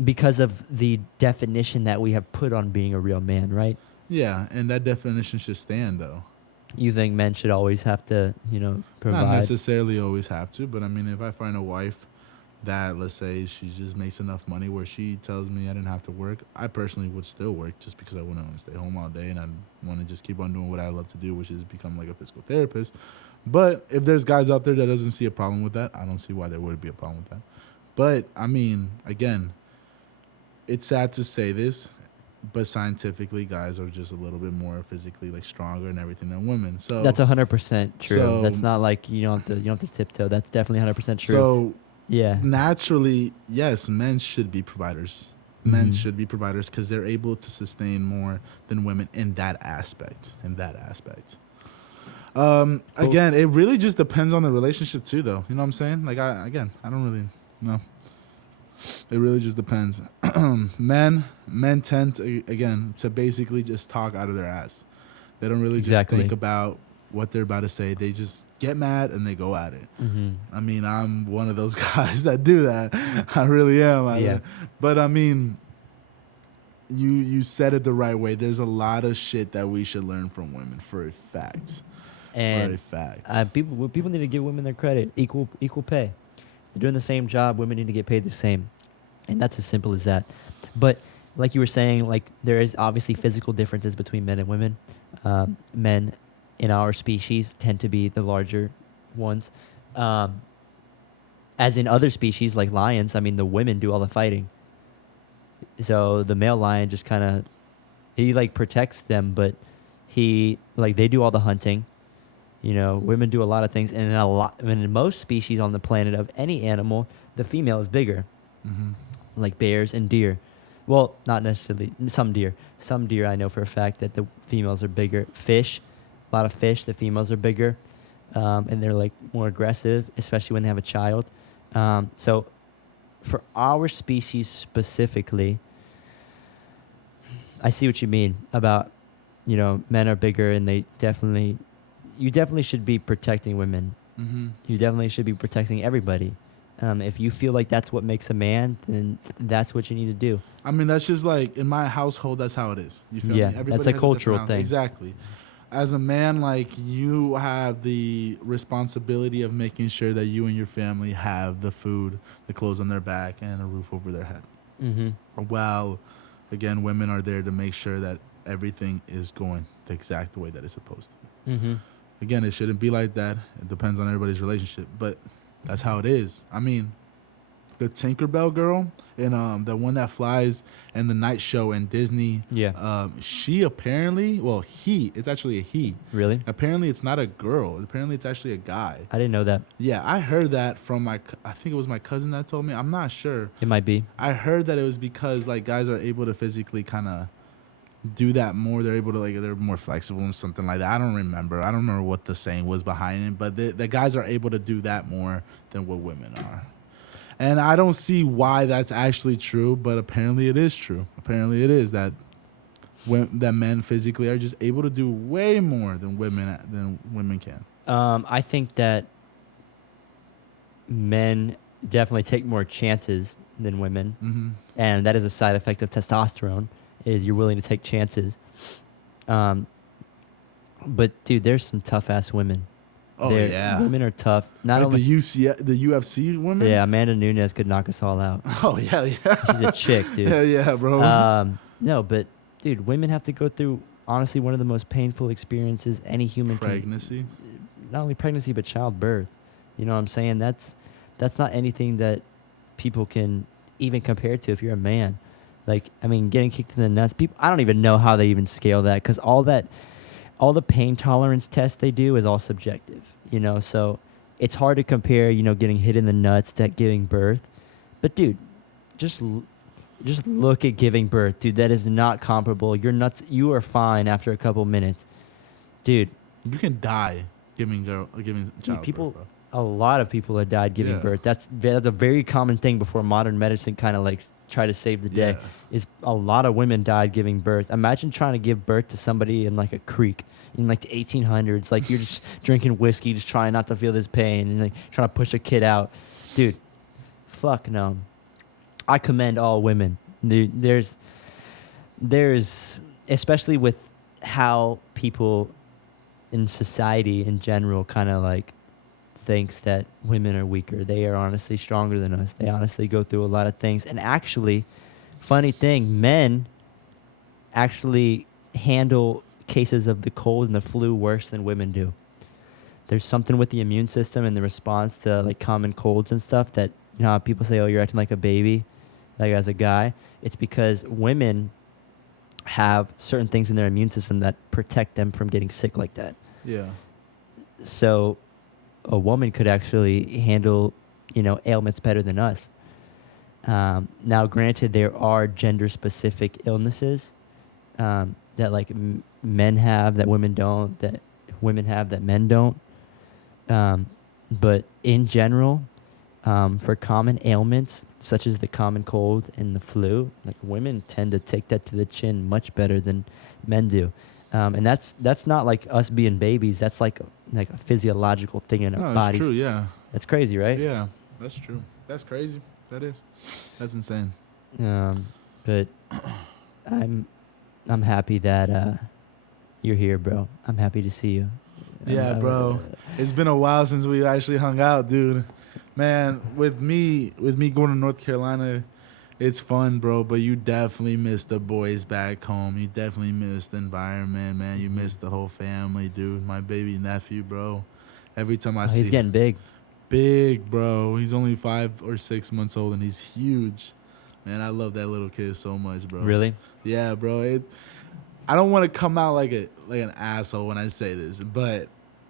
Because of the definition that we have put on being a real man, right? Yeah, and that definition should stand though. You think men should always have to, provide? Not necessarily always have to, but I mean, if I find a wife that, let's say, she just makes enough money where she tells me I didn't have to work, I personally would still work just because I wouldn't want to stay home all day and I want to just keep on doing what I love to do, which is become like a physical therapist. But if there's guys out there that doesn't see a problem with that, I don't see why there would be a problem with that. But I mean, again, it's sad to say this, but scientifically, guys are just a little bit more physically like stronger and everything than women. So That's 100% true. So- That's not like you don't have to tiptoe. That's definitely 100% true. So yeah. naturally, yes, men should be providers. Men Mhm. should be providers because they're able to sustain more than women in that aspect. Again, it really just depends on the relationship too, though. You know what I'm saying? Like, I don't really know. It really just depends. Men tend to, again, to basically just talk out of their ass. They don't really just Exactly. think about what they're about to say. They just get mad and they go at it. Mm-hmm. I mean, I'm one of those guys that do that. I really am. Yeah. But I mean, you said it the right way. There's a lot of shit that we should learn from women for a fact. For a And fact. people need to give women their credit. Equal pay. They're doing the same job. Women need to get paid the same, and that's as simple as that. But like you were saying, like there is obviously physical differences between men and women. Men in our species tend to be the larger ones. As in other species like lions, I mean the women do all the fighting. So the male lion just kind of he like protects them, but they do all the hunting. Women do a lot of things, and in most species on the planet of any animal, the female is bigger, like bears and deer. Well, not necessarily some deer. Some deer I know for a fact that the females are bigger. Fish, a lot of fish, the females are bigger, and they're like more aggressive, especially when they have a child. So, for our species specifically, I see what you mean about, men are bigger and you definitely should be protecting women. You definitely should be protecting everybody. If you feel like that's what makes a man, then that's what you need to do. I mean, that's just like in my household. That's how it is. You feel Yeah, me? that's a has different cultural outlook. thing. Exactly. as a man, like, you have the responsibility of making sure that you and your family have the food, the clothes on their back, and a roof over their head. Mm-hmm. While, again, women are there to make sure that everything is going the exact way that it's supposed to. Mm-hmm. Again, it shouldn't be like that. It depends on everybody's relationship, but that's how it is. I mean, the Tinkerbell girl and the one that flies in the night show in Disney. Yeah. She apparently, well, it's actually a he. Really? Apparently, it's not a girl. Apparently, it's actually a guy. I didn't know that. Yeah, I heard that from I think it was my cousin that told me. I'm not sure. It might be. I heard that it was because like guys are able to physically kind of do that more. They're able to they're more flexible and something like that. I don't remember what the saying was behind it, but the guys are able to do that more than what women are. And I don't see why that's actually true, but apparently it is true. Apparently it is that men physically are just able to do way more than women can. I think that men definitely take more chances than women, Mm-hmm. and that is a side effect of testosterone. Is you're willing to take chances. But dude, there's some tough ass women. Oh yeah, women are tough. Not like only the UFC women. yeah, Amanda Nunes could knock us all out. Oh yeah. She's a chick, dude. Yeah, bro. No, but dude, women have to go through honestly one of the most painful experiences any human Pregnancy. can. Not only pregnancy, but childbirth. You know what I'm saying? That's not anything that people can even compare to if you're a man. Like, I mean, getting kicked in the nuts. People, I don't even know how they even scale that because all the pain tolerance tests they do is all subjective. You know, so it's hard to compare. You know, getting hit in the nuts to giving birth. But dude, just look at giving birth, dude. That is not comparable. Your nuts, you are fine after a couple minutes, dude. You can die giving childbirth, people, bro. a lot of people have died giving Yeah. birth. That's a very common thing before modern medicine kind of like try to save the day. Yeah. Is a lot of women died giving birth. Imagine trying to give birth to somebody in like a creek in like the 1800s. Like you're just drinking whiskey, just trying not to feel this pain and like trying to push a kid out. Dude, fuck no. I commend all women. There's especially with how people in society in general kind of like thinks that women are weaker. They are honestly stronger than us. They honestly go through a lot of things. And actually, funny thing, men actually handle cases of the cold and the flu worse than women do. There's something with the immune system and the response to like common colds and stuff that, you know, how people say, oh, you're acting like a baby, like as a guy. It's because women have certain things in their immune system that protect them from getting sick like that. Yeah. So a woman could actually handle, you know, ailments better than us. Now, granted, there are gender-specific illnesses that like men have that women don't, that women have that men don't. But in general, for common ailments such as the common cold and the flu, like women tend to take that to the chin much better than men do. And that's not like us being babies. That's like a physiological thing in our bodies. That's true. Yeah. That's crazy, right? Yeah, that's true. That's crazy. That is. That's insane. But I'm happy that you're here, bro. I'm happy to see you. Yeah, bro. It's been a while since we actually hung out, dude. Man, with me going to North Carolina, it's fun, bro, but you definitely miss the boys back home. You definitely miss the environment, man. You miss the whole family, dude. My baby nephew, bro. Every time I see he's getting big. Big, bro. He's only 5 or 6 months old, and he's huge. Man, I love that little kid so much, bro. Really? Yeah, bro. I don't want to come out like an asshole when I say this, but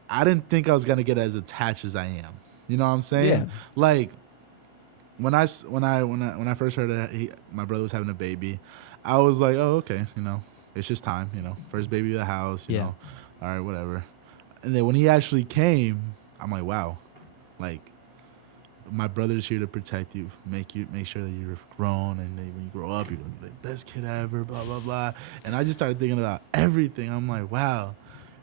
I didn't think I was gonna get as attached as I am. You know what I'm saying? Yeah. Like when I first heard that my brother was having a baby, I was like, oh, okay, you know, it's just time, you know, first baby of the house, you know, all right, whatever. And then when he actually came, I'm like, wow, like my brother's here to protect you, make sure that you're grown, and then when you grow up, you're gonna be like best kid ever, blah blah blah. And I just started thinking about everything. I'm like, wow,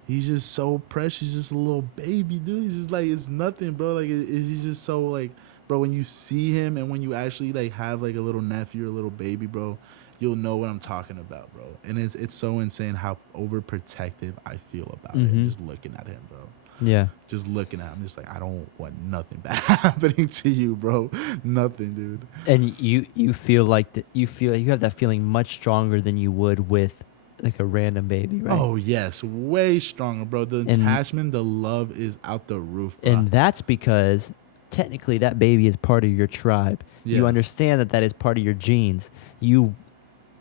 he's just so precious. He's just a little baby, dude. He's just like, it's nothing, bro. Like he's just so like, bro. When you see him and when you actually like have like a little nephew or a little baby, bro, you'll know what I'm talking about, bro. And it's so insane how overprotective I feel about Mhm. it. Just looking at him, bro. Yeah. Just looking at him, just like I don't want nothing bad happening to you, bro. Nothing, dude. And you feel like you have that feeling much stronger than you would with like a random baby, right? Oh yes, way stronger, bro. The And- attachment, the love is out the roof, bro. And that's because technically that baby is part of your tribe. You Yeah. understand that is part of your genes. You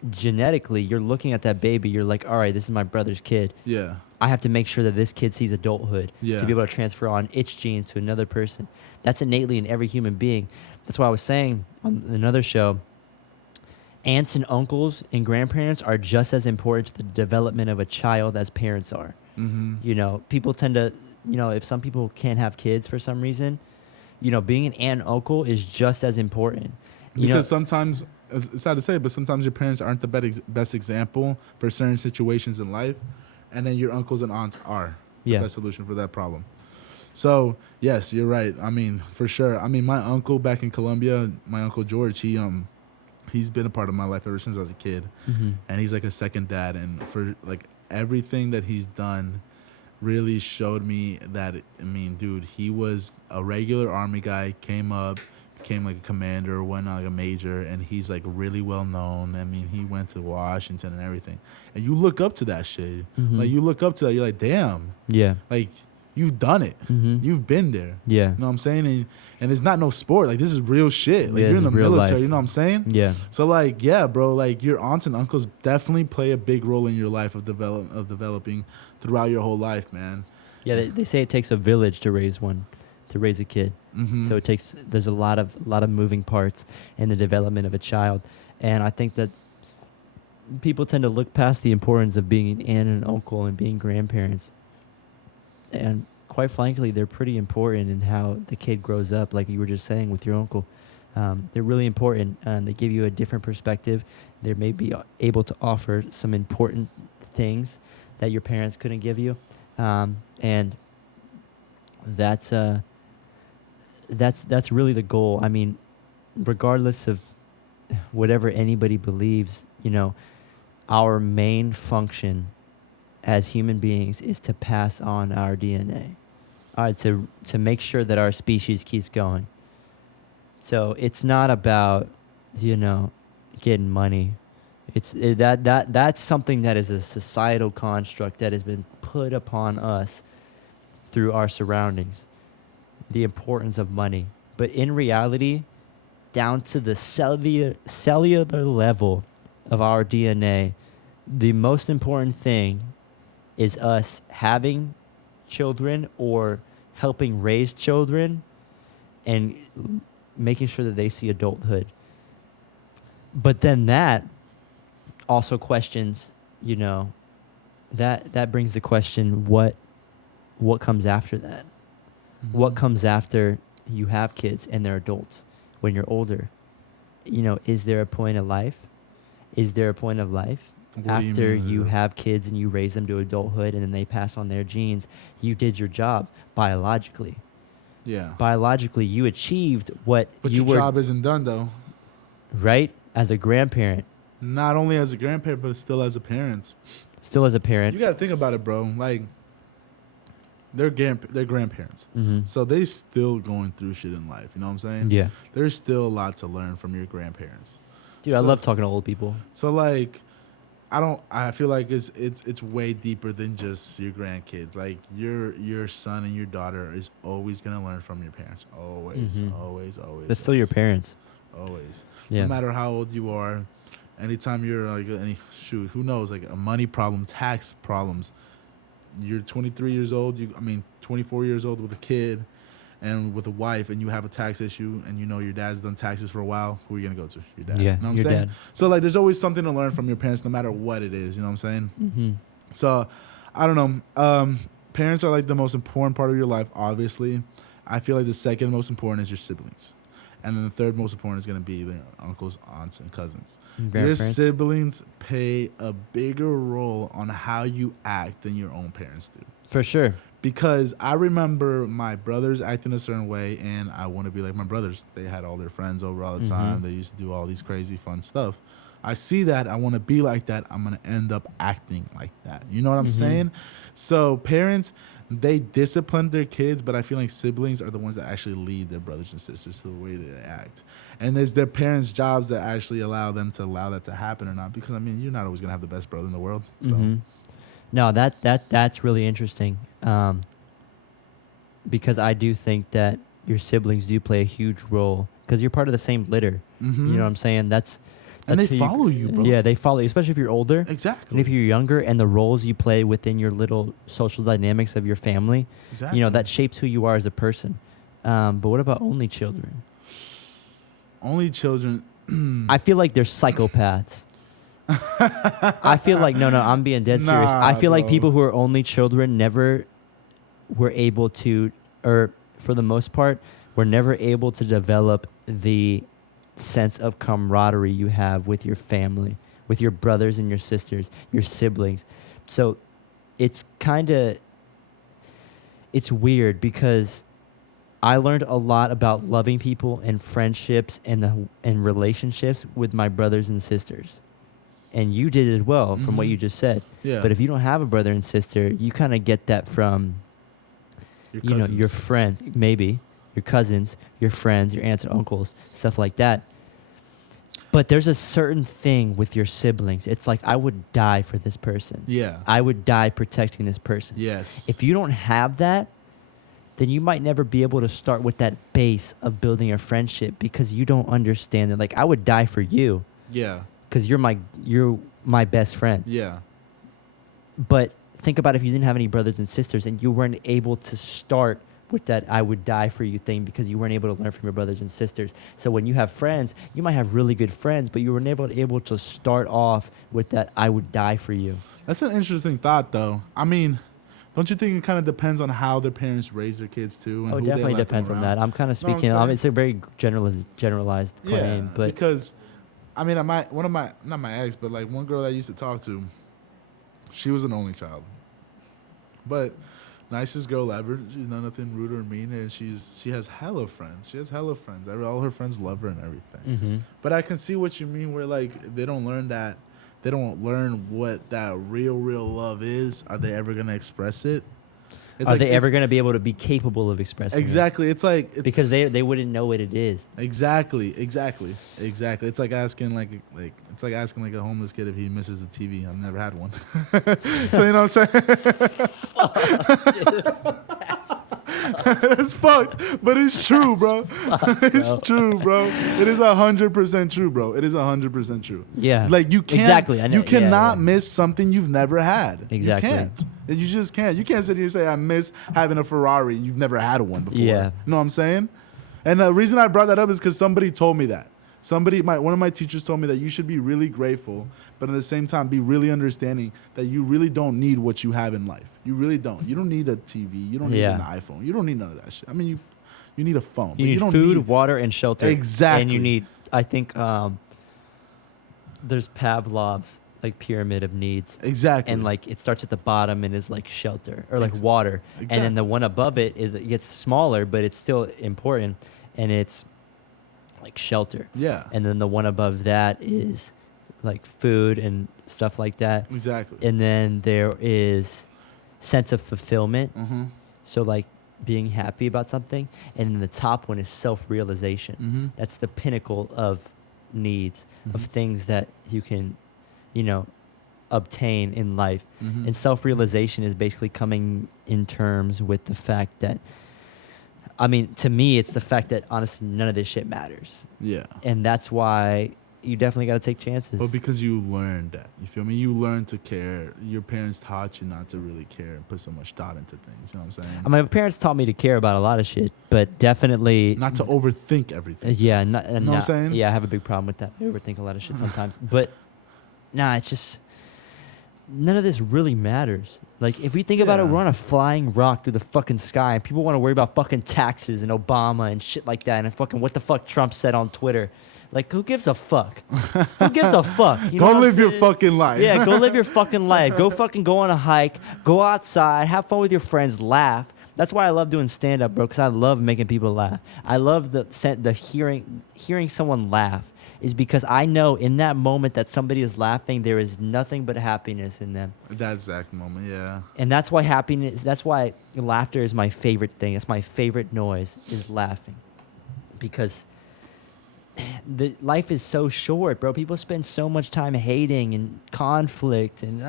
genetically, you're looking at that baby, you're like, all right, this is my brother's kid. Yeah, I have to make sure that this kid sees adulthood Yeah. to be able to transfer on its genes to another person. That's innately in every human being. That's why I was saying on another show, aunts and uncles and grandparents are just as important to the development of a child as parents are. mm-hmm. You know, people tend to, you know, if some people can't have kids for some reason, you know, being an aunt and uncle is just as important. You Because know, sometimes it's sad to say, but sometimes your parents aren't the best example for certain situations in life, and then your uncles and aunts are the Yeah. best solution for that problem. So yes, you're right. I mean, for sure. I mean, my uncle back in Colombia, my uncle George, he's been a part of my life ever since I was a kid, Mhm. and he's like a second dad. And for like everything that he's done, really showed me that. I mean, dude, he was a regular army guy, came up, became like a commander, went on like a major, and he's like really well known. I mean, he went to Washington and everything. And you look up to that shit. Mhm. Like you look up to that, you're like, damn, Yeah. like you've done it. Mhm. You've been there. Yeah. You know what I'm saying? And it's not no sport. Like this is real shit. Like Yeah, you're in this the is real military. life. You know what I'm saying? Yeah. So like, yeah, bro. Like your aunts and uncles definitely play a big role in your life of developing throughout your whole life, man. Yeah. They say it takes a village to raise a kid. Mm-hmm. So there's a lot of moving parts in the development of a child. And I think that people tend to look past the importance of being an aunt and an uncle and being grandparents. And quite frankly, they're pretty important in how the kid grows up, like you were just saying with your uncle. They're really important, and they give you a different perspective. They may be able to offer some important things that your parents couldn't give you. And that's really the goal. I mean, regardless of whatever anybody believes, you know, our main function as human beings is to pass on our DNA, to make sure that our species keeps going. So it's not about, you know, getting money. That's something that is a societal construct that has been put upon us through our surroundings, the importance of money. But in reality, down to the cellular level of our DNA, the most important thing is us having children or helping raise children and making sure that they see adulthood. But then that also questions, you know, that brings the question, what comes after that? What comes after you have kids and they're adults when you're older? You know, is there a point of life? Is there a point of life What do you after mean, you yeah? have kids and you raise them to adulthood and then they pass on their genes? You did your job biologically. Yeah. Biologically, you achieved what But you your were, job isn't done though. right? As a grandparent, Not only as a grandparent, but still as a parent. still as a parent. You gotta think about it, bro. Like they're grandparents, Mhm. so they still going through shit in life. You know what I'm saying? Yeah. There's still a lot to learn from your grandparents. Dude, I So- love talking to old people. So like, I feel like it's way deeper than just your grandkids. Like your son and your daughter is always gonna learn from your parents. Always, Mhm. always. But still your always. parents. Always. Yeah. No matter how old you are, anytime you're like who knows, like a money problem, tax problems. You're 23 years old, 24 years old with a kid and with a wife, and you have a tax issue, and you know your dad's done taxes for a while. Who are you gonna go to? Your dad. Yeah, You know what I'm your saying? dad. So like there's always something to learn from your parents no matter what it is, you know what I'm saying? Mm-hmm. So I don't know. Parents are like the most important part of your life, obviously. I feel like the second most important is your siblings. And then the third most important is going to be their uncles, aunts, and cousins. Your Grandparents. siblings play a bigger role on how you act than your own parents do. For sure. Because I remember my brothers acting a certain way, and I want to be like my brothers. They had all their friends over all the time. They used to do all these crazy fun stuff. I see that, I want to be like that, I'm going to end up acting like that. You know what I'm Mm-hmm. saying? So parents, they discipline their kids, but I feel like siblings are the ones that actually lead their brothers and sisters to the way they act. And there's their parents' jobs that actually allow them to allow that to happen or not. Because, I mean, you're not always going to have the best brother in the world. So, Mm-hmm. No, that's really interesting. Because I do think that your siblings do play a huge role because you're part of the same litter. Mhm. You know what I'm saying? And they who follow you, bro. Yeah, they follow you, especially if you're older. Exactly. And if you're younger, and the roles you play within your little social dynamics of your family, Exactly. you know, that shapes who you are as a person. But what about only children? Only children. I feel like they're psychopaths. I feel like no, I'm being dead serious. Nah, I feel like bro. people who are only children never were able to, or for the most part, were never able to develop the sense of camaraderie you have with your family, with your brothers and your sisters, your siblings. So it's weird because I learned a lot about loving people and friendships and relationships with my brothers and sisters. And you did as well from what Mhm. you just said. Yeah. But if you don't have a brother and sister, you kind of get that from Your you know, your cousins. friends, maybe your cousins, your friends, your aunts and uncles, stuff like that. But there's a certain thing with your siblings. It's like, I would die for this person. Yeah. I would die protecting this person. Yes. If you don't have that, then you might never be able to start with that base of building a friendship because you don't understand it. Like, I would die for you Yeah. because you're my best friend. Yeah. But think about if you didn't have any brothers and sisters and you weren't able to start with that I would die for you thing because you weren't able to learn from your brothers and sisters. So when you have friends, you might have really good friends, but you weren't able to start off with that I would die for you. That's an interesting thought, though. I mean, don't you think it kind of depends on how their parents raise their kids, too? And Oh, who it they definitely let them depends on around? that. I'm kind of Know what I'm speaking. saying? It's a very generalized claim, Yeah, but because, I mean, not my ex, but like one girl that I used to talk to, she was an only child. But nicest girl ever. She's not nothing rude or mean, and she has hella friends. She has hella friends. All her friends love her and everything. mm-hmm. But I can see what you mean where, like, if they don't learn that, they don't learn what that real love is, are they ever going to express it? Are they ever going to be able to be capable of expressing it? Exactly. It's like... It's, Because they wouldn't know what it is. Exactly. It's like asking it's like asking like a homeless kid if he misses the TV. I've never had one. So you know what I'm saying? It's fucked, but it's true, bro. It's true, bro. It is 100% true, bro. It is 100% true. Yeah. Like you can't. Exactly. I know. You cannot Yeah. miss something you've never had. Exactly. You can't. You just can't. You can't sit here and say I miss having a Ferrari. You've never had one before. Yeah. You know what I'm saying? And the reason I brought that up is because somebody told me that. One of my teachers told me that you should be really grateful, but at the same time be really understanding that you really don't need what you have in life. You really don't. You don't need a TV. You don't need Yeah. an iPhone. You don't need none of that shit. I mean, you need a phone. You but need don't food, water, and shelter. Exactly. And you need, I think, there's Pavlov's like pyramid of needs. Exactly. And like it starts at the bottom and is like shelter or like Ex- water. exactly. And then the one above it gets smaller, but it's still important. And it's like shelter. Yeah. And then the one above that is like food and stuff like that. Exactly. And then there is sense of fulfillment. Mm-hmm. So like being happy about something. And then the top one is self-realization. Mm-hmm. That's the pinnacle of needs, of Mhm. things that you can, obtain in life. Mm-hmm. And self-realization is basically coming in terms with the fact that, I mean, to me, it's the fact that honestly, none of this shit matters. Yeah. And that's why you definitely got to take chances. But because you learned that, you feel me? You learned to care. Your parents taught you not to really care and put so much thought into things. You know what I'm saying? I mean, my parents taught me to care about a lot of shit, but definitely Not to overthink everything. Yeah, know what I'm saying? Yeah, I have a big problem with that. I overthink a lot of shit sometimes. But nah, it's just none of this really matters. Like if we think about it, Yeah. we're on a flying rock through the fucking sky, and people want to worry about fucking taxes and Obama and shit like that, and fucking what the fuck Trump said on Twitter. Like, who gives a fuck? Who gives a fuck? You know Go what I'm live your saying? fucking life. Yeah, go live your fucking life. Go fucking go on a hike. Go outside. Have fun with your friends. Laugh. That's why I love doing stand up, bro, because I love making people laugh. I love the hearing someone laugh is because I know in that moment that somebody is laughing, there is nothing but happiness in them. That exact moment, yeah. And that's why that's why laughter is my favorite thing. It's my favorite noise is laughing. Because life is so short, bro. People spend so much time hating and conflict and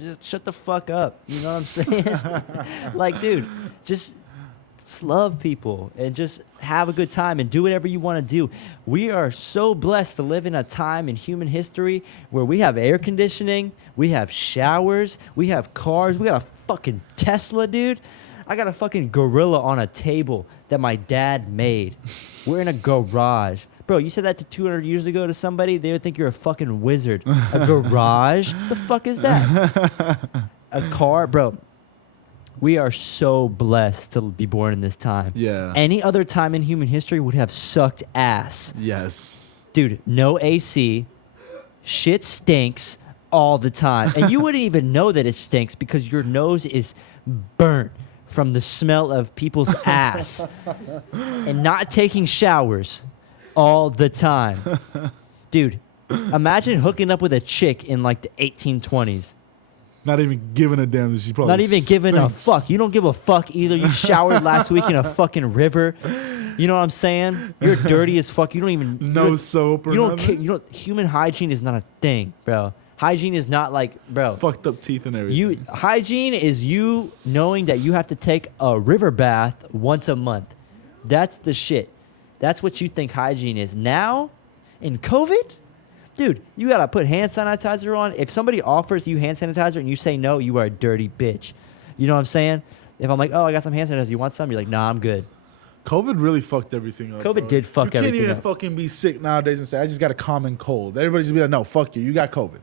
just shut the fuck up. You know what I'm saying? Like, dude, just love people and just have a good time and do whatever you want to do. We are so blessed to live in a time in human history where we have air conditioning, we have showers, we have cars, we got a fucking Tesla, dude. I got a fucking gorilla on a table that my dad made. We're in a garage. Bro, you said that to 200 years ago to somebody, they would think you're a fucking wizard. A garage? The fuck is that? A car? Bro, we are so blessed to be born in this time. Yeah. Any other time in human history would have sucked ass. Yes. Dude, no AC. Shit stinks all the time. And you wouldn't even know that it stinks because your nose is burnt from the smell of people's ass and not taking showers all the time. Dude, imagine hooking up with a chick in like the 1820s. Not even giving a damn that she probably Not even giving a stinks. fuck. You don't give a fuck either. You showered last week in a fucking river. You know what I'm saying? You're dirty as fuck. You don't even No soap or you don't nothing. you don't human hygiene is not a thing, bro. Hygiene is not like, bro. Fucked up teeth and everything. Hygiene is you knowing that you have to take a river bath once a month. That's the shit. That's what you think hygiene is. Now, in COVID, dude, you gotta put hand sanitizer on. If somebody offers you hand sanitizer and you say no, you are a dirty bitch. You know what I'm saying? If I'm like, oh, I got some hand sanitizer, you want some? You're like, nah, I'm good. COVID really fucked everything up. COVID bro. did fuck everything. You everything can't even up. fucking be sick nowadays and say, I just got a common cold. Everybody just be like, no, fuck you. You got COVID.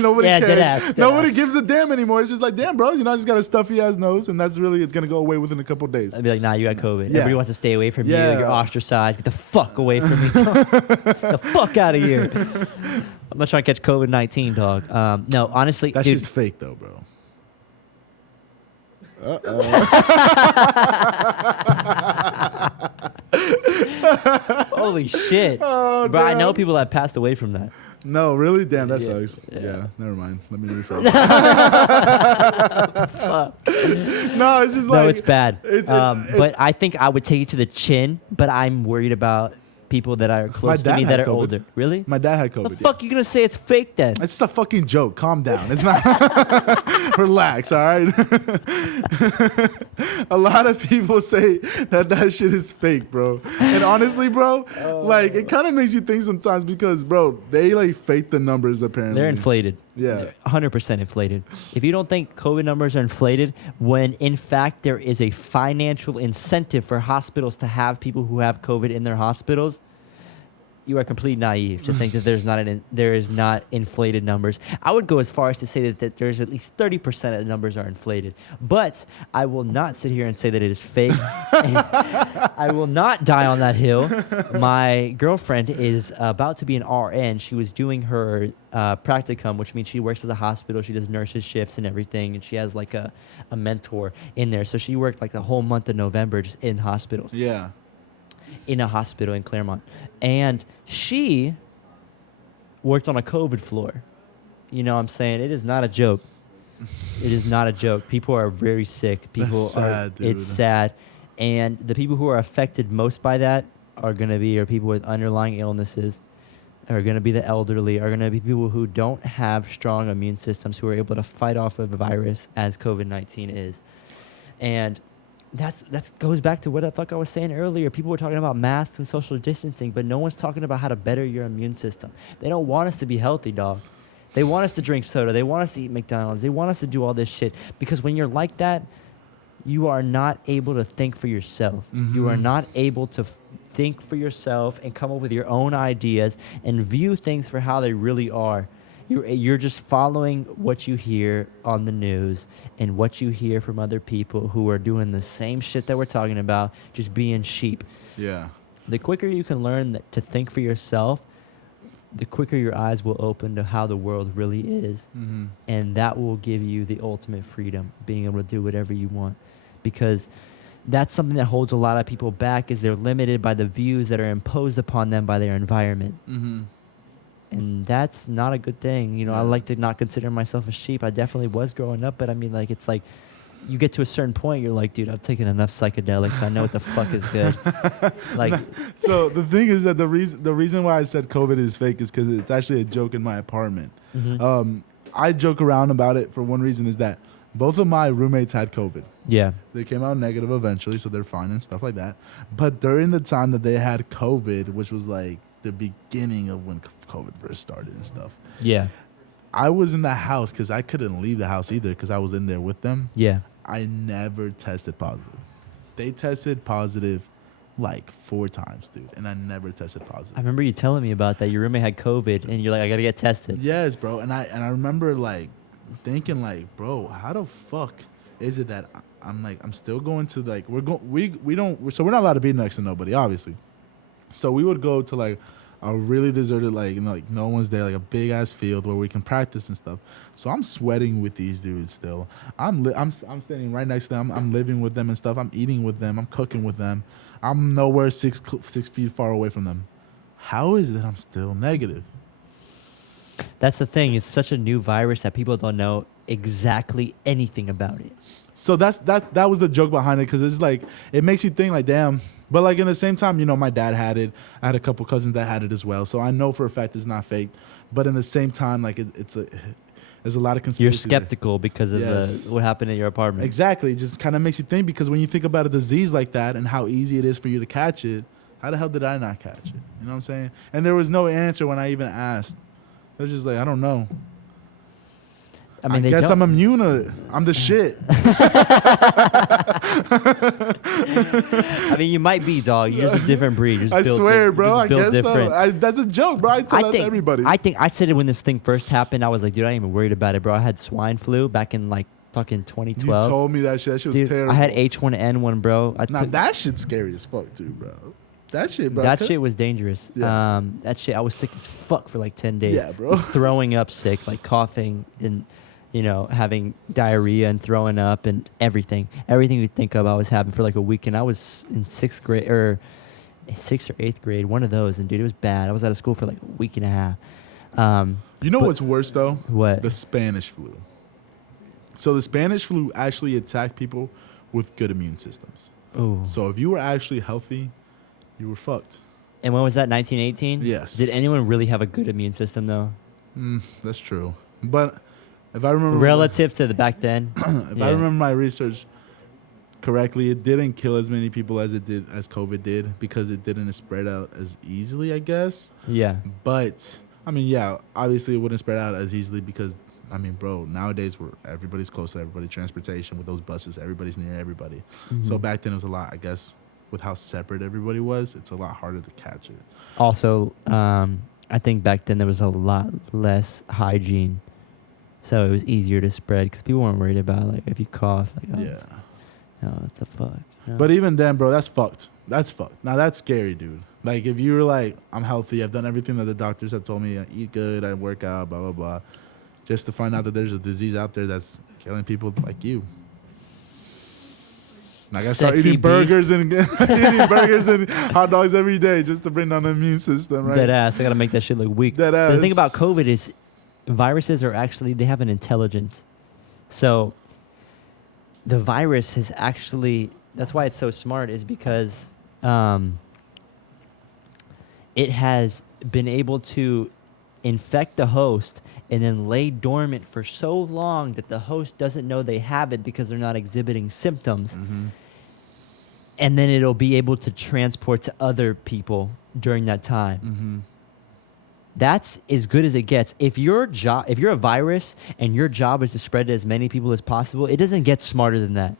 Nobody Yeah, cares. deadass, Nobody deadass. gives a damn anymore. It's just like, damn, bro, I just got a stuffy ass nose, and that's really, it's gonna go away within a couple of days. I'd be like, nah, you got COVID. Yeah. Everybody wants to stay away from Yeah. you. You're ostracized. Get the fuck away from me. Get the fuck out of here. I'm not trying to catch COVID-19, dog. No, honestly, That dude, shit's fake though, bro. holy shit. Oh, Bro, I know damn. people that passed away from that. No, really? Damn, that Yeah, sucks. yeah. Yeah, never mind. Let me rephrase. No, it's just like No, it's bad. it's- But I think I would take it to the chin, but I'm worried about people that are close to dad me had that are COVID. older. Really? My dad had COVID. The fuck you gonna say it's fake then? It's just a fucking joke. Calm down. It's not. Relax, all right? A lot of people say that shit is fake, bro. And honestly, bro, like, it kind of makes you think sometimes because, bro, they, like, fake the numbers, apparently. They're inflated. Yeah. They're 100% inflated. If you don't think COVID numbers are inflated, when in fact there is a financial incentive for hospitals to have people who have COVID in their hospitals, you are completely naive to think that there is not inflated numbers. I would go as far as to say that there's at least 30% of the numbers are inflated. But I will not sit here and say that it is fake. I will not die on that hill. My girlfriend is about to be an RN. She was doing her practicum, which means she works at the hospital. She does nurses shifts and everything, and she has like a mentor in there. So she worked like the whole month of November just in hospitals. Yeah. In a hospital in Claremont. And she worked on a COVID floor. You know what I'm saying? It is not a joke. It is not a joke. People are very sick. People That's sad, dude. It's sad. And the people who are affected most by that are going to be people with underlying illnesses, are going to be the elderly, are going to be people who don't have strong immune systems, who are able to fight off of a virus as COVID-19 is. And that goes back to what the fuck I was saying earlier. People were talking about masks and social distancing, but no one's talking about how to better your immune system. They don't want us to be healthy, dog. They want us to drink soda. They want us to eat McDonald's. They want us to do all this shit. Because when you're like that, you are not able to think for yourself. You are not able to think for yourself and come up with your own ideas and view things for how they really are. You're just following what you hear on the news and what you hear from other people who are doing the same shit that we're talking about, just being sheep. Yeah. The quicker you can learn to think for yourself, the quicker your eyes will open to how the world really is. And that will give you the ultimate freedom, being able to do whatever you want. Because that's something that holds a lot of people back, is they're limited by the views that are imposed upon them by their environment. Mm-hmm. And that's not a good thing. You know, I Yeah. like to not consider myself a sheep. I definitely was growing up, but I mean, like, it's like you get to a certain point, you're like, dude, I've taken enough psychedelics. I know what the fuck is good. Like, So the thing is that the reason why I said COVID is fake is because it's actually a joke in my apartment. mhm. I joke around about it for one reason, is that both of my roommates had COVID. Yeah. They came out negative eventually, so they're fine and stuff like that. But during the time that they had COVID, which was like the beginning of when COVID first started and stuff, Yeah. I was in the house because I couldn't leave the house either because I was in there with them. Yeah. I never tested positive. They tested positive like 4 times, dude, and I never tested I positive. remember you telling me about that. Your roommate had COVID, and you're like, I gotta get tested. Yes, bro, and I remember like thinking like, bro, how the fuck is it that I'm still going to like we're not allowed to be next to nobody, obviously. So we would go to like a really deserted, like, you know, like no one's there, like a big ass field where we can practice and stuff. So I'm sweating with these dudes still. I'm standing right next to them. I'm living with them and stuff. I'm eating with them. I'm cooking with them. I'm nowhere 6 feet far away from them. How is it that I'm still negative? That's the thing. It's such a new virus that people don't know exactly anything about it. So that was the joke behind it, because it's like it makes you think like, damn. But like in the same time, you know, my dad had it. I had a couple cousins that had it as well, so I know for a fact it's not fake. But in the same time, like there's a lot of conspiracy. You're there. skeptical because of Yes. what happened in your apartment. Exactly. It just kind of makes you think, because when you think about a disease like that and how easy it is for you to catch it, how the hell did I not catch it? You know what I'm saying? And there was no answer when I even asked. They're just like, I don't know. I mean, I guess I'm immune to it. I'm the shit. I mean, you might be, dog. You're just a different breed. You're just I built swear, you're bro. just I built guess different. so. That's a joke, bro. I tell that to everybody. I said it when this thing first happened. I was like, dude, I ain't even worried about it, bro. I had swine flu back in like fucking You 2012. told me that shit. That shit was Dude, terrible. I had H1N1, bro. Now that shit's scary as fuck too, bro. That shit, bro. That shit was dangerous. Yeah. That shit, I was sick as fuck for like 10 days. Yeah, bro. Throwing up sick, like coughing and, you know, having diarrhea and throwing up and everything. Everything you think of, I was having for like a week. And I was in 6th grade or 6th or 8th grade, one of those. And dude, it was bad. I was out of school for like a week and a half. You know but- what's worse though? What? The Spanish flu. So the Spanish flu actually attacked people with good immune systems. Ooh. So if you were actually healthy, you were fucked. And when was that, 1918? Yes. Did anyone really have a good immune system, though? That's true. But if I remember Relative to the back then? if Yeah. I remember my research correctly, it didn't kill as many people as COVID did, because it didn't spread out as easily, I guess. Yeah. But I mean, yeah, obviously it wouldn't spread out as easily because, I mean, bro, nowadays everybody's close to everybody. Transportation with those buses, everybody's near everybody. So Mhm. back then it was a lot, I guess, with how separate everybody was, it's a lot harder to catch it. Also, I think back then there was a lot less hygiene. So it was easier to spread because people weren't worried about, like, if you cough, like, oh, Yeah. it's a fuck. You know? But even then, bro, that's fucked. That's fucked. Now that's scary, dude. Like if you were like, I'm healthy, I've done everything that the doctors have told me, I eat good, I work out, blah, blah, blah, just to find out that there's a disease out there that's killing people like you. Like I start Sexy eating burgers and hot dogs every day just to bring down the immune system, right? Dead ass. I got to make that shit look weak. Dead The thing ass. about COVID is viruses are actually, they have an intelligence. So the virus has actually, that's why it's so smart, is because it has been able to infect the host and then lay dormant for so long that the host doesn't know they have it because they're not exhibiting symptoms. And then it'll be able to transport to other people during that time. That's as good as it gets. If you're a virus and your job is to spread to as many people as possible, it doesn't get smarter than that.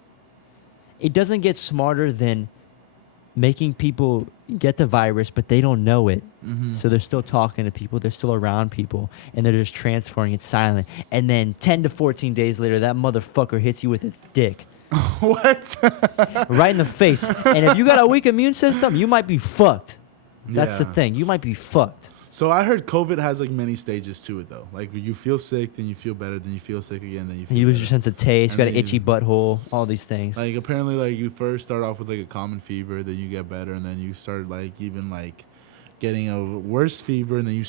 It doesn't get smarter than making people get the virus, but they don't know it. So they're still talking to people, they're still around people, and they're just transferring it silently. And then 10 to 14 days later, that motherfucker hits you with its dick. What? Right in the face. And if you got a weak immune system, you might be fucked. That's the Yeah. thing. You might be fucked. So I heard COVID has like many stages to it though. Like you feel sick, then you feel better, then you feel sick again, then you feel You lose better. your sense of taste. You And got an then itchy butthole. All these things. Like apparently, like you first start off with like a common fever, then you get better, and then you start like even like getting a worse fever, and then you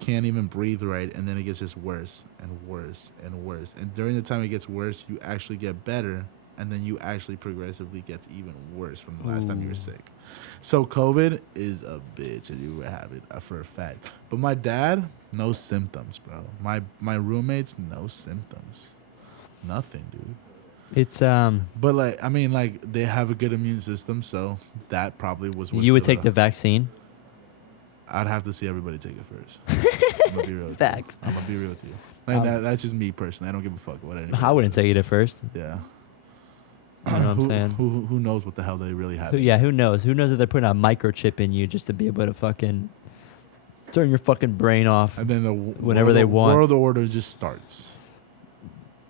can't even breathe right, and then it gets just worse and worse and worse. And during the time it gets worse, you actually get better, and then you actually progressively gets even worse from the last time you were sick. So COVID is a bitch, and you would have it for a fact. But my dad, no symptoms, bro. My roommates, no symptoms, nothing, dude. It's But like, I mean, like they have a good immune system, so that probably was what you would killed take the it. vaccine. I'd have to see everybody take it first. I'm gonna be real with Facts. you. I'm gonna be real with you. Like, that's just me personally. I don't give a fuck what anybody I wouldn't says. take it at first. Yeah. You know what I'm saying? Who knows what the hell they really have? Who knows? Who knows if they're putting a microchip in you just to be able to fucking turn your fucking brain off? And then Whenever they want. world order just starts.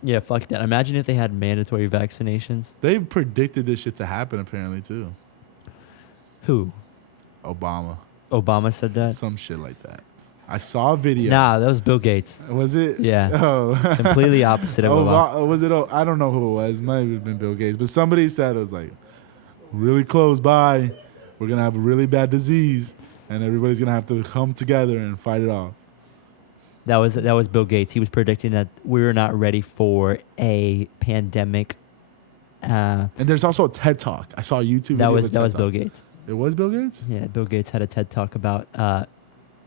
Yeah, fuck that. Imagine if they had mandatory vaccinations. They predicted this shit to happen apparently too. Who? Obama. Obama said that? Some shit like that. I saw a video. Nah, that was Bill Gates. Was it? Yeah. Oh. Completely opposite of Obama. Was it? I don't know who it was. It might have been Bill Gates, but somebody said it was like really close by. We're gonna have a really bad disease, and everybody's gonna have to come together and fight it off. That was Bill Gates. He was predicting that we were not ready for a pandemic. And there's also a TED Talk. I saw a YouTube. That video was of a TED Bill Talk. Gates. It was Bill Gates. Yeah, Bill Gates had a TED Talk about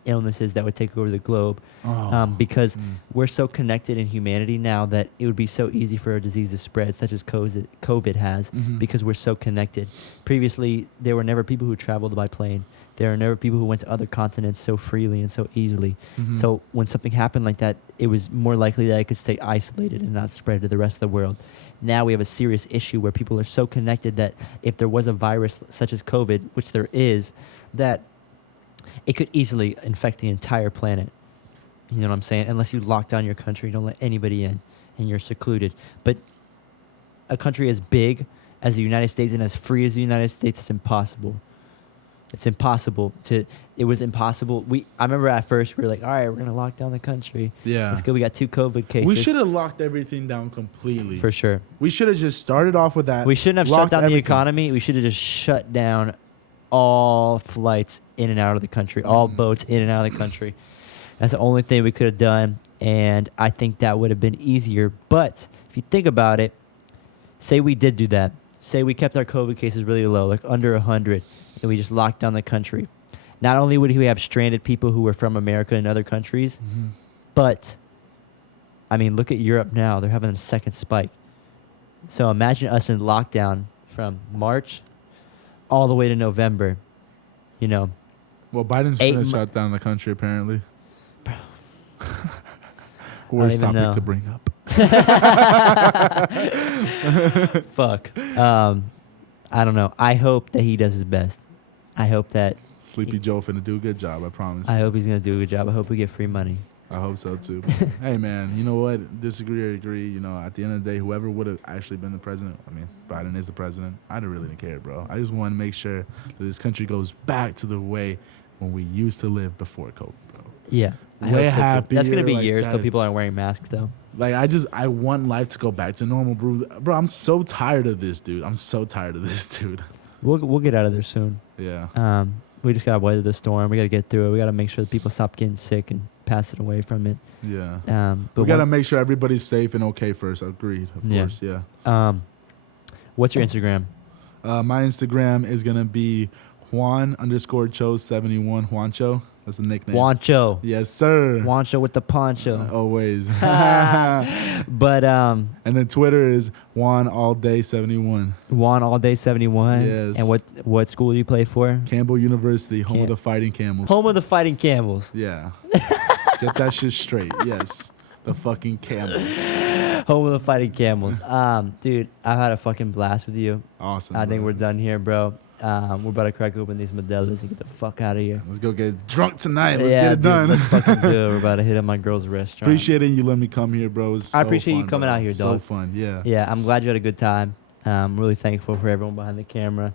illnesses that would take over the globe, Oh. because we're so connected in humanity now that it would be so easy for a disease to spread, such as COVID has, because we're so connected. Previously, there were never people who traveled by plane. There were never people who went to other continents so freely and so easily. So when something happened like that, it was more likely that it could stay isolated and not spread to the rest of the world. Now we have a serious issue where people are so connected that if there was a virus such as COVID, which there is, that it could easily infect the entire planet. You know what I'm saying? Unless you lock down your country, don't let anybody in, and you're secluded. But a country as big as the United States and as free as the United States, it's impossible. It's impossible to. It was impossible. I remember at first we were like, all right, we're gonna lock down the country. Yeah. Let's go. We got 2 COVID cases. We should have locked everything down completely. for sure. We should have just started off with that. We shouldn't have shut locked down the everything. economy. We should have just shut down all flights in and out of the country, all boats in and out of the country. That's the only thing we could have done, and I think that would have been easier. But if you think about it, say we did do that. Say we kept our COVID cases really low, like under 100, and we just locked down the country. Not only would we have stranded people who were from America and other countries, but, I mean, look at Europe now. They're having a second spike. So imagine us in lockdown from March all the way to November. You know, Well, Biden's 8 going to mo- shut down the country, apparently. don't Worst even topic know. to bring up. fuck. I don't know. I hope that he does his best. I hope that. Sleepy Joe finna do a good job, I promise. I hope he's gonna do a good job. I hope we get free money. I hope so too. Hey man, you know what? Disagree or agree, you know, at the end of the day, whoever would have actually been the president, I mean, Biden is the president. I don't really care, bro. I just want to make sure that this country goes back to the way when we used to live before COVID, bro. Yeah. I Way hope so, too. That's gonna happier be like years till that. people aren't wearing masks though. Like I want life to go back to normal, bro. I'm so tired of this, dude. I'm so tired of this, dude. We'll get out of there soon. Yeah. We just gotta weather the storm. We gotta get through it. We gotta make sure that people stop getting sick and passing away from it. Yeah. But We gotta make sure everybody's safe and okay first. Agreed. Of Yeah. course. Yeah. What's your Instagram? My Instagram is gonna be Juan_Cho71. Juancho. That's the nickname. Wancho. Yes, sir. Wancho with the poncho. Always. But And then Twitter is Juan_All_Day71. Juan all day 71. Yes. And what school do you play for? Campbell University, home of Camp- the Fighting Camels. Home of the Fighting Camels. Yeah. Get that shit straight. Yes. The fucking camels. Home of the Fighting Camels. Dude, I've had a fucking blast with you. Awesome. I think bro. we're done here, bro. We're about to crack open these Modelo's and get the fuck out of here. Let's go get drunk tonight. Let's yeah, get it dude, done. let's fucking do it. We're about to hit up my girl's restaurant. Appreciate it. You let me come here, bro. It was I so appreciate you fun, coming bro. out here, So dog. fun. Yeah. Yeah, I'm glad you had a good time. I'm really thankful for everyone behind the camera.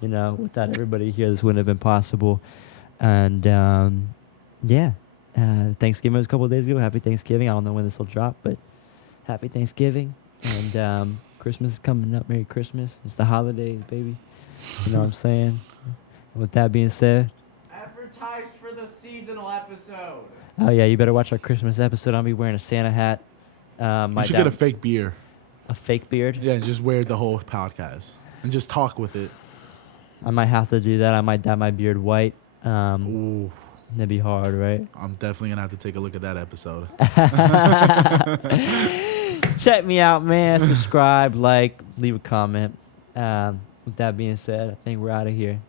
You know, without everybody here, this wouldn't have been possible. And Yeah. Thanksgiving was a couple of days ago. Happy Thanksgiving. I don't know when this will drop, but happy Thanksgiving. And Christmas is coming up. Merry Christmas. It's the holidays, baby. You know what I'm saying? With that being said, Advertised for the seasonal episode. oh yeah, you better watch our Christmas episode. I'll be wearing a Santa hat. You should get a fake beard. a fake beard. Yeah, and just wear it the whole podcast and just talk with it. I might have to do that. I might dye my beard white. Ooh, That'd be hard, right? I'm definitely gonna have to take a look at that episode. Check me out, man. Subscribe, like, leave a comment. With that being said, I think we're out of here.